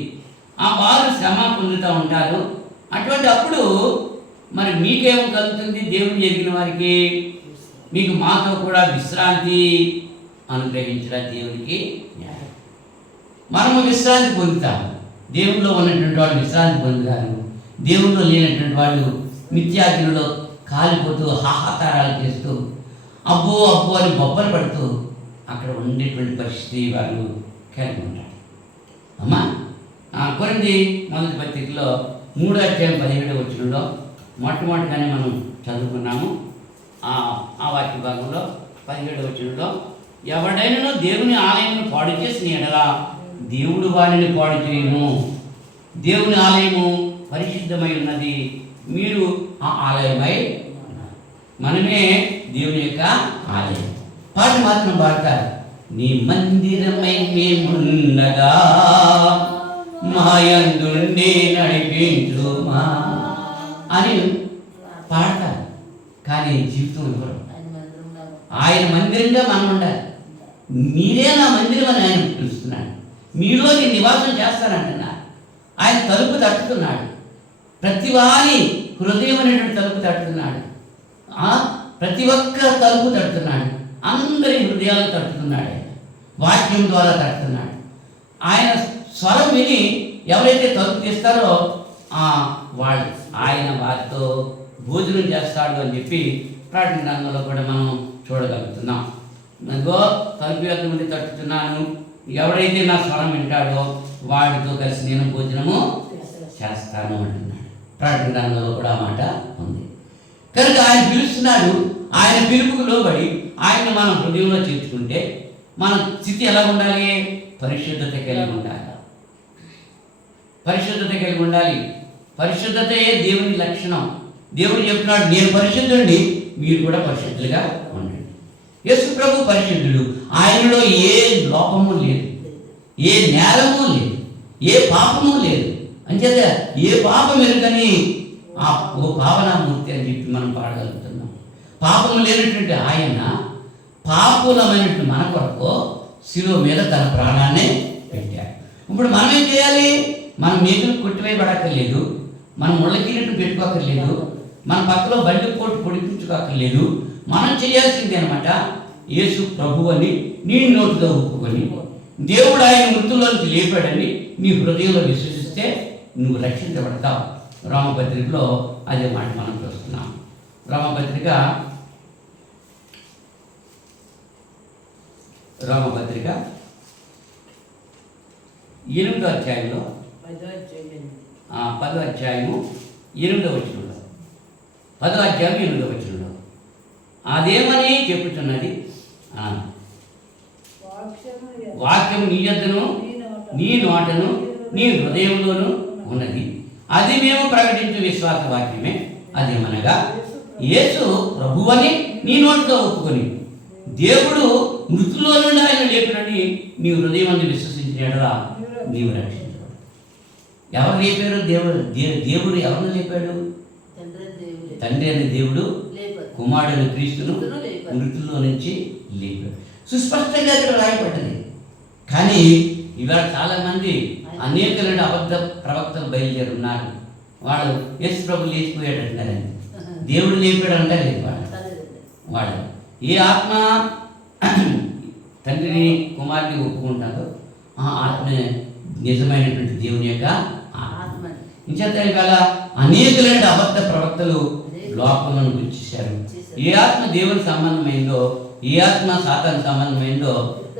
ఆ వారు శ్రమ పొందుతూ ఉంటారు. అటువంటి అప్పుడు మరి మీకేమో కలుగుతుంది? దేవుని ఎరిగిన వారికి మీకు మాతో కూడా విశ్రాంతి అనుగ్రహించడం దేవునికి న్యాయం. మనము విశ్రాంతి పొందుతాము. దేవుల్లో ఉన్నటువంటి వాళ్ళు విశ్రాంతి పొందుతారు. దేవుల్లో లేనటువంటి వాళ్ళు మిథ్యాగ్నిలో కాలిపోతూ హాహాకారాలు చేస్తూ అబ్బో అబ్బో అని బొబ్బలు పడుతూ అక్కడ ఉండేటువంటి పరిస్థితి వాళ్ళు కలిగి ఉంటారు. అమ్మా, కొరింథీ మొదటి పత్రికలో 3వ అధ్యాయం 17వ వచనంలో మొట్టమొదటిగానే మనం చదువుకున్నాము. ఆ వాక్య భాగంలో 17వ వచనంలో, ఎవడైనా దేవుని ఆలయమును పాడు చేసిన ఎడల దేవుడు వారిని పాడు చేయను. దేవుని ఆలయము పరిశుద్ధమై ఉన్నది, మీరు ఆ ఆలయమై ఉన్నారు. మనమే దేవుని యొక్క ఆలయం. పాట మాత్రం పాడతారు, నీ మందిరమై మేముండగా మాయందుండి నడిపించుమా అని పాడతారు. కానీ జీవితం ఇవ్వరు. ఆయన మందిరంగా మనం ఉండాలి. మీరే నా మందిరం అని ఆయన పిలుస్తున్నాడు. మీలో నేను నివాసం చేస్తానంటున్నాడు. ఆయన తలుపు తట్టుతున్నాడు. ప్రతి వారి హృదయం అనేటువంటి తలుపు తట్టుతున్నాడు. ప్రతి ఒక్క తలుపు తట్టుతున్నాడు. అందరి హృదయాలు తట్టుతున్నాడు. ఆయన వాక్యం ద్వారా తట్టుతున్నాడు. ఆయన స్వరం విని ఎవరైతే తలుపు తీస్తారో వాళ్ళు ఆయన వారితో భోజనం చేస్తాడు అని చెప్పి ప్రకటన గ్రంథంలో కూడా మనం చూడగలుగుతున్నాం. నాకో తలుపు యొక్క నుండి తట్టుతున్నాను, ఎవడైతే నా స్వరం వింటాడో వాడితో కలిసి నేను భోజనము చేస్తాను అంటున్నాడు. ప్రకటన గ్రంథంలో కూడా మాట ఉంది. కనుక ఆయన పిలుస్తున్నాడు. ఆయన పిలుపుకు లోబడి ఆయన మనం హృదయంలో చేర్చుకుంటే మన స్థితి ఎలా ఉండాలి? పరిశుద్ధత కలిగి ఉండాలి. పరిశుద్ధత కలిగి ఉండాలి. పరిశుద్ధతయే దేవుని లక్షణం. దేవుడు చెప్తున్నాడు, నేను పరిశుద్ధుడిని, మీరు కూడా పరిశుద్ధులుగా ఉండండి. యేసు ప్రభు పరిశుద్ధుడు. ఆయనలో ఏ లోపము లేదు, ఏ నేరము లేదు, ఏ పాపము లేదు. అంచేత ఏ పాపం ఎరుగని ఓ పావనామూర్తి అని చెప్పి మనం పాడగలుగుతున్నాం. పాపము లేనటువంటి ఆయన పాపులమైనటువంటి మన కొరకు శిలువ మీద తన ప్రాణాన్ని పెట్టాడు. ఇప్పుడు మనం ఏం చేయాలి? మనం మేకులు కొట్టివేయబడక్కర్లేదు, మనం ముళ్ళకిరీటం పెట్టుకోక్కర్లేదు, మన పక్కలో బండి పోటు పొడిపించుకోక్కర్లేదు. మనం చేయాల్సింది అనమాట, యేసు ప్రభు అని నీ నోటితో ఒప్పుకొని దేవుడు ఆయన మృతుల్లోంచి లేపాడని నీ హృదయంలో విశ్వసిస్తే నువ్వు రక్షించబడతావు. రామపత్రికలో అదే మాట మనం చూస్తున్నాం. రామపత్రిక 8వ అధ్యాయంలో 10వ అధ్యాయము 8వ వచనంలో 10వ అధ్యాయం 8వ వచనంలో అదేమని చెప్పుతున్నది, వాక్యం నీ యొద్దను నీ నోటను నీ హృదయంలోను ఉన్నది, అది మేము ప్రకటించే విశ్వాస వాక్యమే. అదేమనగా యేసు ప్రభువని నీ నోటితో ఒప్పుకొని దేవుడు మృతుల్లో నుండి ఆయన లేపునని నీ హృదయం అని విశ్వసించినట్లా నీవు రక్షించబడు. ఎవరు లేపారు? దేవుడు ఎవరిని లేపాడు? తండ్రి అనే దేవుడు కుమారుడైన క్రీస్తును మృతుల్లో నుంచి లేపాడు. సుస్పష్టంగా ఇక్కడ రాయబడ్డది. కానీ ఇవాళ చాలామంది అనేకమైన అబద్ధ ప్రవక్తలు బయలుదేరి ఉన్నారు. వాడు యేసు ప్రభు లేచిపోయాడంటారని, దేవుడు లేపాడు అంటారు. వాడు ఏ ఆత్మ తండ్రిని కుమారుని ఒప్పుకుంటారో ఆ ఆత్మ నిజమైనటువంటి దేవుని యొక్క ఆత్మ. ఇంచేత ఇవాళ అనేకమైన అబద్ధ ప్రవక్తలు లోపలను గుర్తించారు. ఏ ఆత్మ దేవుని సంబంధమైందో, ఏ ఆత్మ సాతాను సంబంధమైందో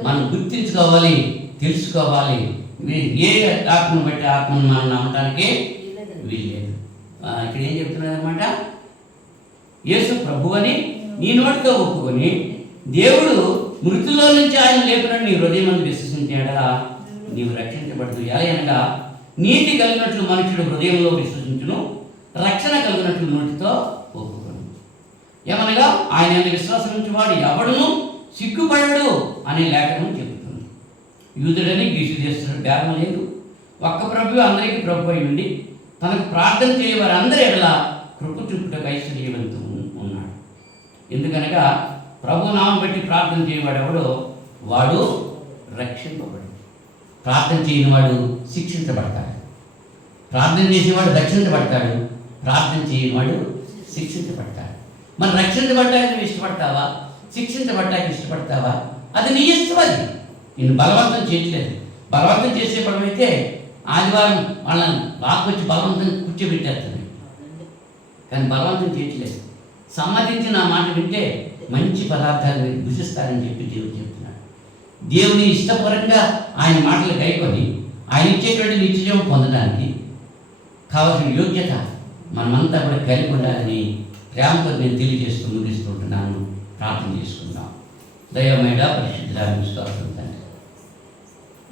మనం గుర్తించుకోవాలి, తెలుసుకోవాలి. ఏ ఆత్మను బట్టి ఆత్మను మనం నమ్మటానికి వీల్లేదు. ఇక్కడ ఏం చెప్తున్నారు అనమాట, యేసు ప్రభు అని నీ నోటితో ఒప్పుకొని దేవుడు మృతుల్లో నుంచి ఆయన లేపునని నీ హృదయం అని విశ్వసించాడా నీవు రక్షించబడదు. అనగా నీతి కలిగినట్లు మనుషుడు హృదయంలో విశ్వసించును, రక్షణ కలిగినట్లు నోటితో ఒప్పుకొను. ఏమనగా ఆయన విశ్వాసం నుంచి వాడు ఎవడును సిగ్గుపడడు అనే లేఖనం చెబుతుంది. యూదుడని గీసు చేస్తున్న భేదం లేదు. ఒక్క ప్రభు అందరికీ ప్రభు అయి ఉండి తనకు ప్రార్థన చేయవారు అందరి ఎడల కృప చూపుటకు ఐశ్వర్యవంతు ఉన్నాడు. ఎందుకనగా ప్రభు నామం బట్టి ప్రార్థన చేయవాడు ఎవడో వాడు రక్షింపబడు. ప్రార్థన చేయని వాడు శిక్షించబడతాడు. ప్రార్థన చేసేవాడు రక్షించబడతాడు, ప్రార్థన చేయని వాడు శిక్షించబడతాడు. మనం రక్షించబడ్డానికి నువ్వు ఇష్టపడతావా? శిక్షించబడ్డానికి ఇష్టపడతావా? అది నీ ఇష్టం. అది నేను బలవంతం చేయట్లేదు. బలవంతం చేసే పడమైతే ఆదివారం వాళ్ళని లాక్కొచ్చి బలవంతం కూర్చోబెట్టేస్తుంది. కానీ బలవంతం చేయట్లేదు. సమ్మతించి నా మాట వింటే మంచి పదార్థాలు భుజిస్తారని చెప్పి దేవుడు చెప్తున్నాడు. దేవుని ఇష్టపరంగా ఆయన మాటలు గైకొని ఆయన ఇచ్చేటువంటి నిత్యజీవం పొందడానికి కావాల్సిన యోగ్యత మనమంతా కూడా కలిగి ఉండాలని ప్రేమతో నేను తెలియజేస్తూ ముగిస్తుంటున్నాను. ప్రార్థన చేసుకుందాం. దైవమేడ పరిశుద్ధులను విశ్వాసంతండి.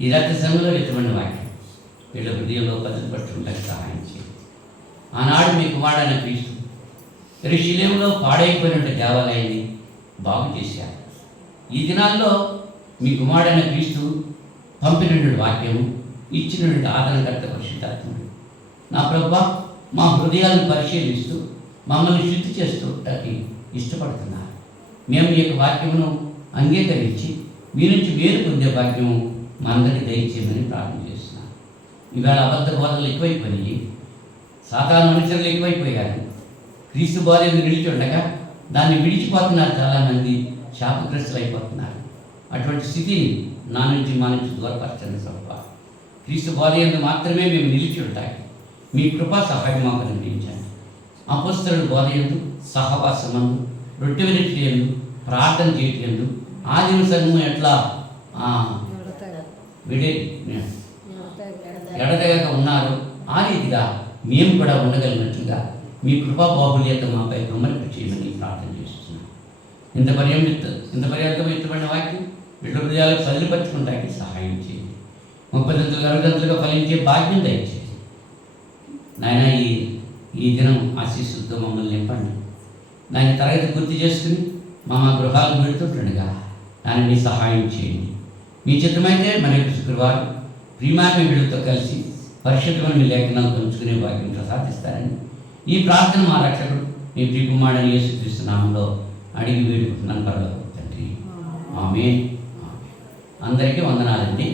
ఈ రాత్రి సమయంలో ఎటువంటి వాక్యం వీళ్ళ హృదయంలో భద్రపరచుకుంటానికి సహాయం చేయండి. ఆనాడు మీకు వాడైన క్రీస్తు యెరూషలేములో పాడైపోయినట్టు దేవాలయాన్ని బాగు చేశారు. ఈ దినాల్లో మీ కుమారుడైన క్రీస్తు పంపినటువంటి వాక్యము ఇచ్చినటువంటి ఆదరణకర్త పరిశుద్ధాత్ముడు నా ప్రభువా మా హృదయాలను పరిశీలిస్తూ మమ్మల్ని శుద్ధి చేస్తూ ఇష్టపడుతున్నారు. మేము ఈ యొక్క వాక్యమును అంగీకరించి మీ నుంచి మేలు పొందే భాగ్యం మా అందరికీ దయచేయమని ప్రార్థన చేస్తున్నాను. ఇవాళ అబద్ధ బోధనలు ఎక్కువైపోయి, సాతాను అనుచరులు ఎక్కువైపోయారు. క్రీస్తు బోధ నిలిచి ఉండగా దాన్ని విడిచిపోతున్నారు. చాలామంది శాపగ్రస్తులు అయిపోతున్నారు. అటువంటి స్థితిని నా నుంచి మా నుంచి దూరపరచండి సభ. క్రీస్తు బోధ యందు మాత్రమే మేము నిలిచి ఉంటాయి. మీ కృపా సహాయం మాకు అందించండి. అపొస్తలుల బోధ యందు, సహవాసమందు, రొట్టె విరిచి యందు, ప్రార్థన చేయటం యందు, ఆదిమ సంఘం ఎట్లా ఎడతెగక ఉన్నారు, ఆ రీతిగా మేము కూడా ఉండగలిగినట్లుగా మీ కృపా బాహుల్యత మాపై కుమ్మరింప చేయమని ప్రార్థన చేస్తున్నాం. ఇంత పర్యంతం ఎత్తబడిన వాక్యం వీళ్ళ హృదయాలకు సదిలిపరచుకుంటానికి సహాయం చేయండి. 30 60 ఫలించే భాగ్యం దయచేయండి నాయన. ఈ దినం ఆశీస్సులతో మమ్మల్ని నింపండి నాయన. తరగతి పూర్తి చేసుకుని మా గృహాలకు వెళుతుంటుండగా దాన్ని మీ సహాయం చేయండి. మీ చిత్తమైతే మరి శుక్రవారం ప్రియమైన వీళ్ళతో కలిసి పరిశుద్ధమైన మీ లేఖనాలు పంచుకునే భాగ్యం ప్రసాదిస్తారని ఈ ప్రార్థన మా రక్షకుడు మీ ప్రియకుమారుడైన యేసుక్రీస్తు నామములో అడిగి వేడుకుంటున్నాను పరలోకపు తండ్రి. ఆమేన్. అందరికీ వందనాలండి.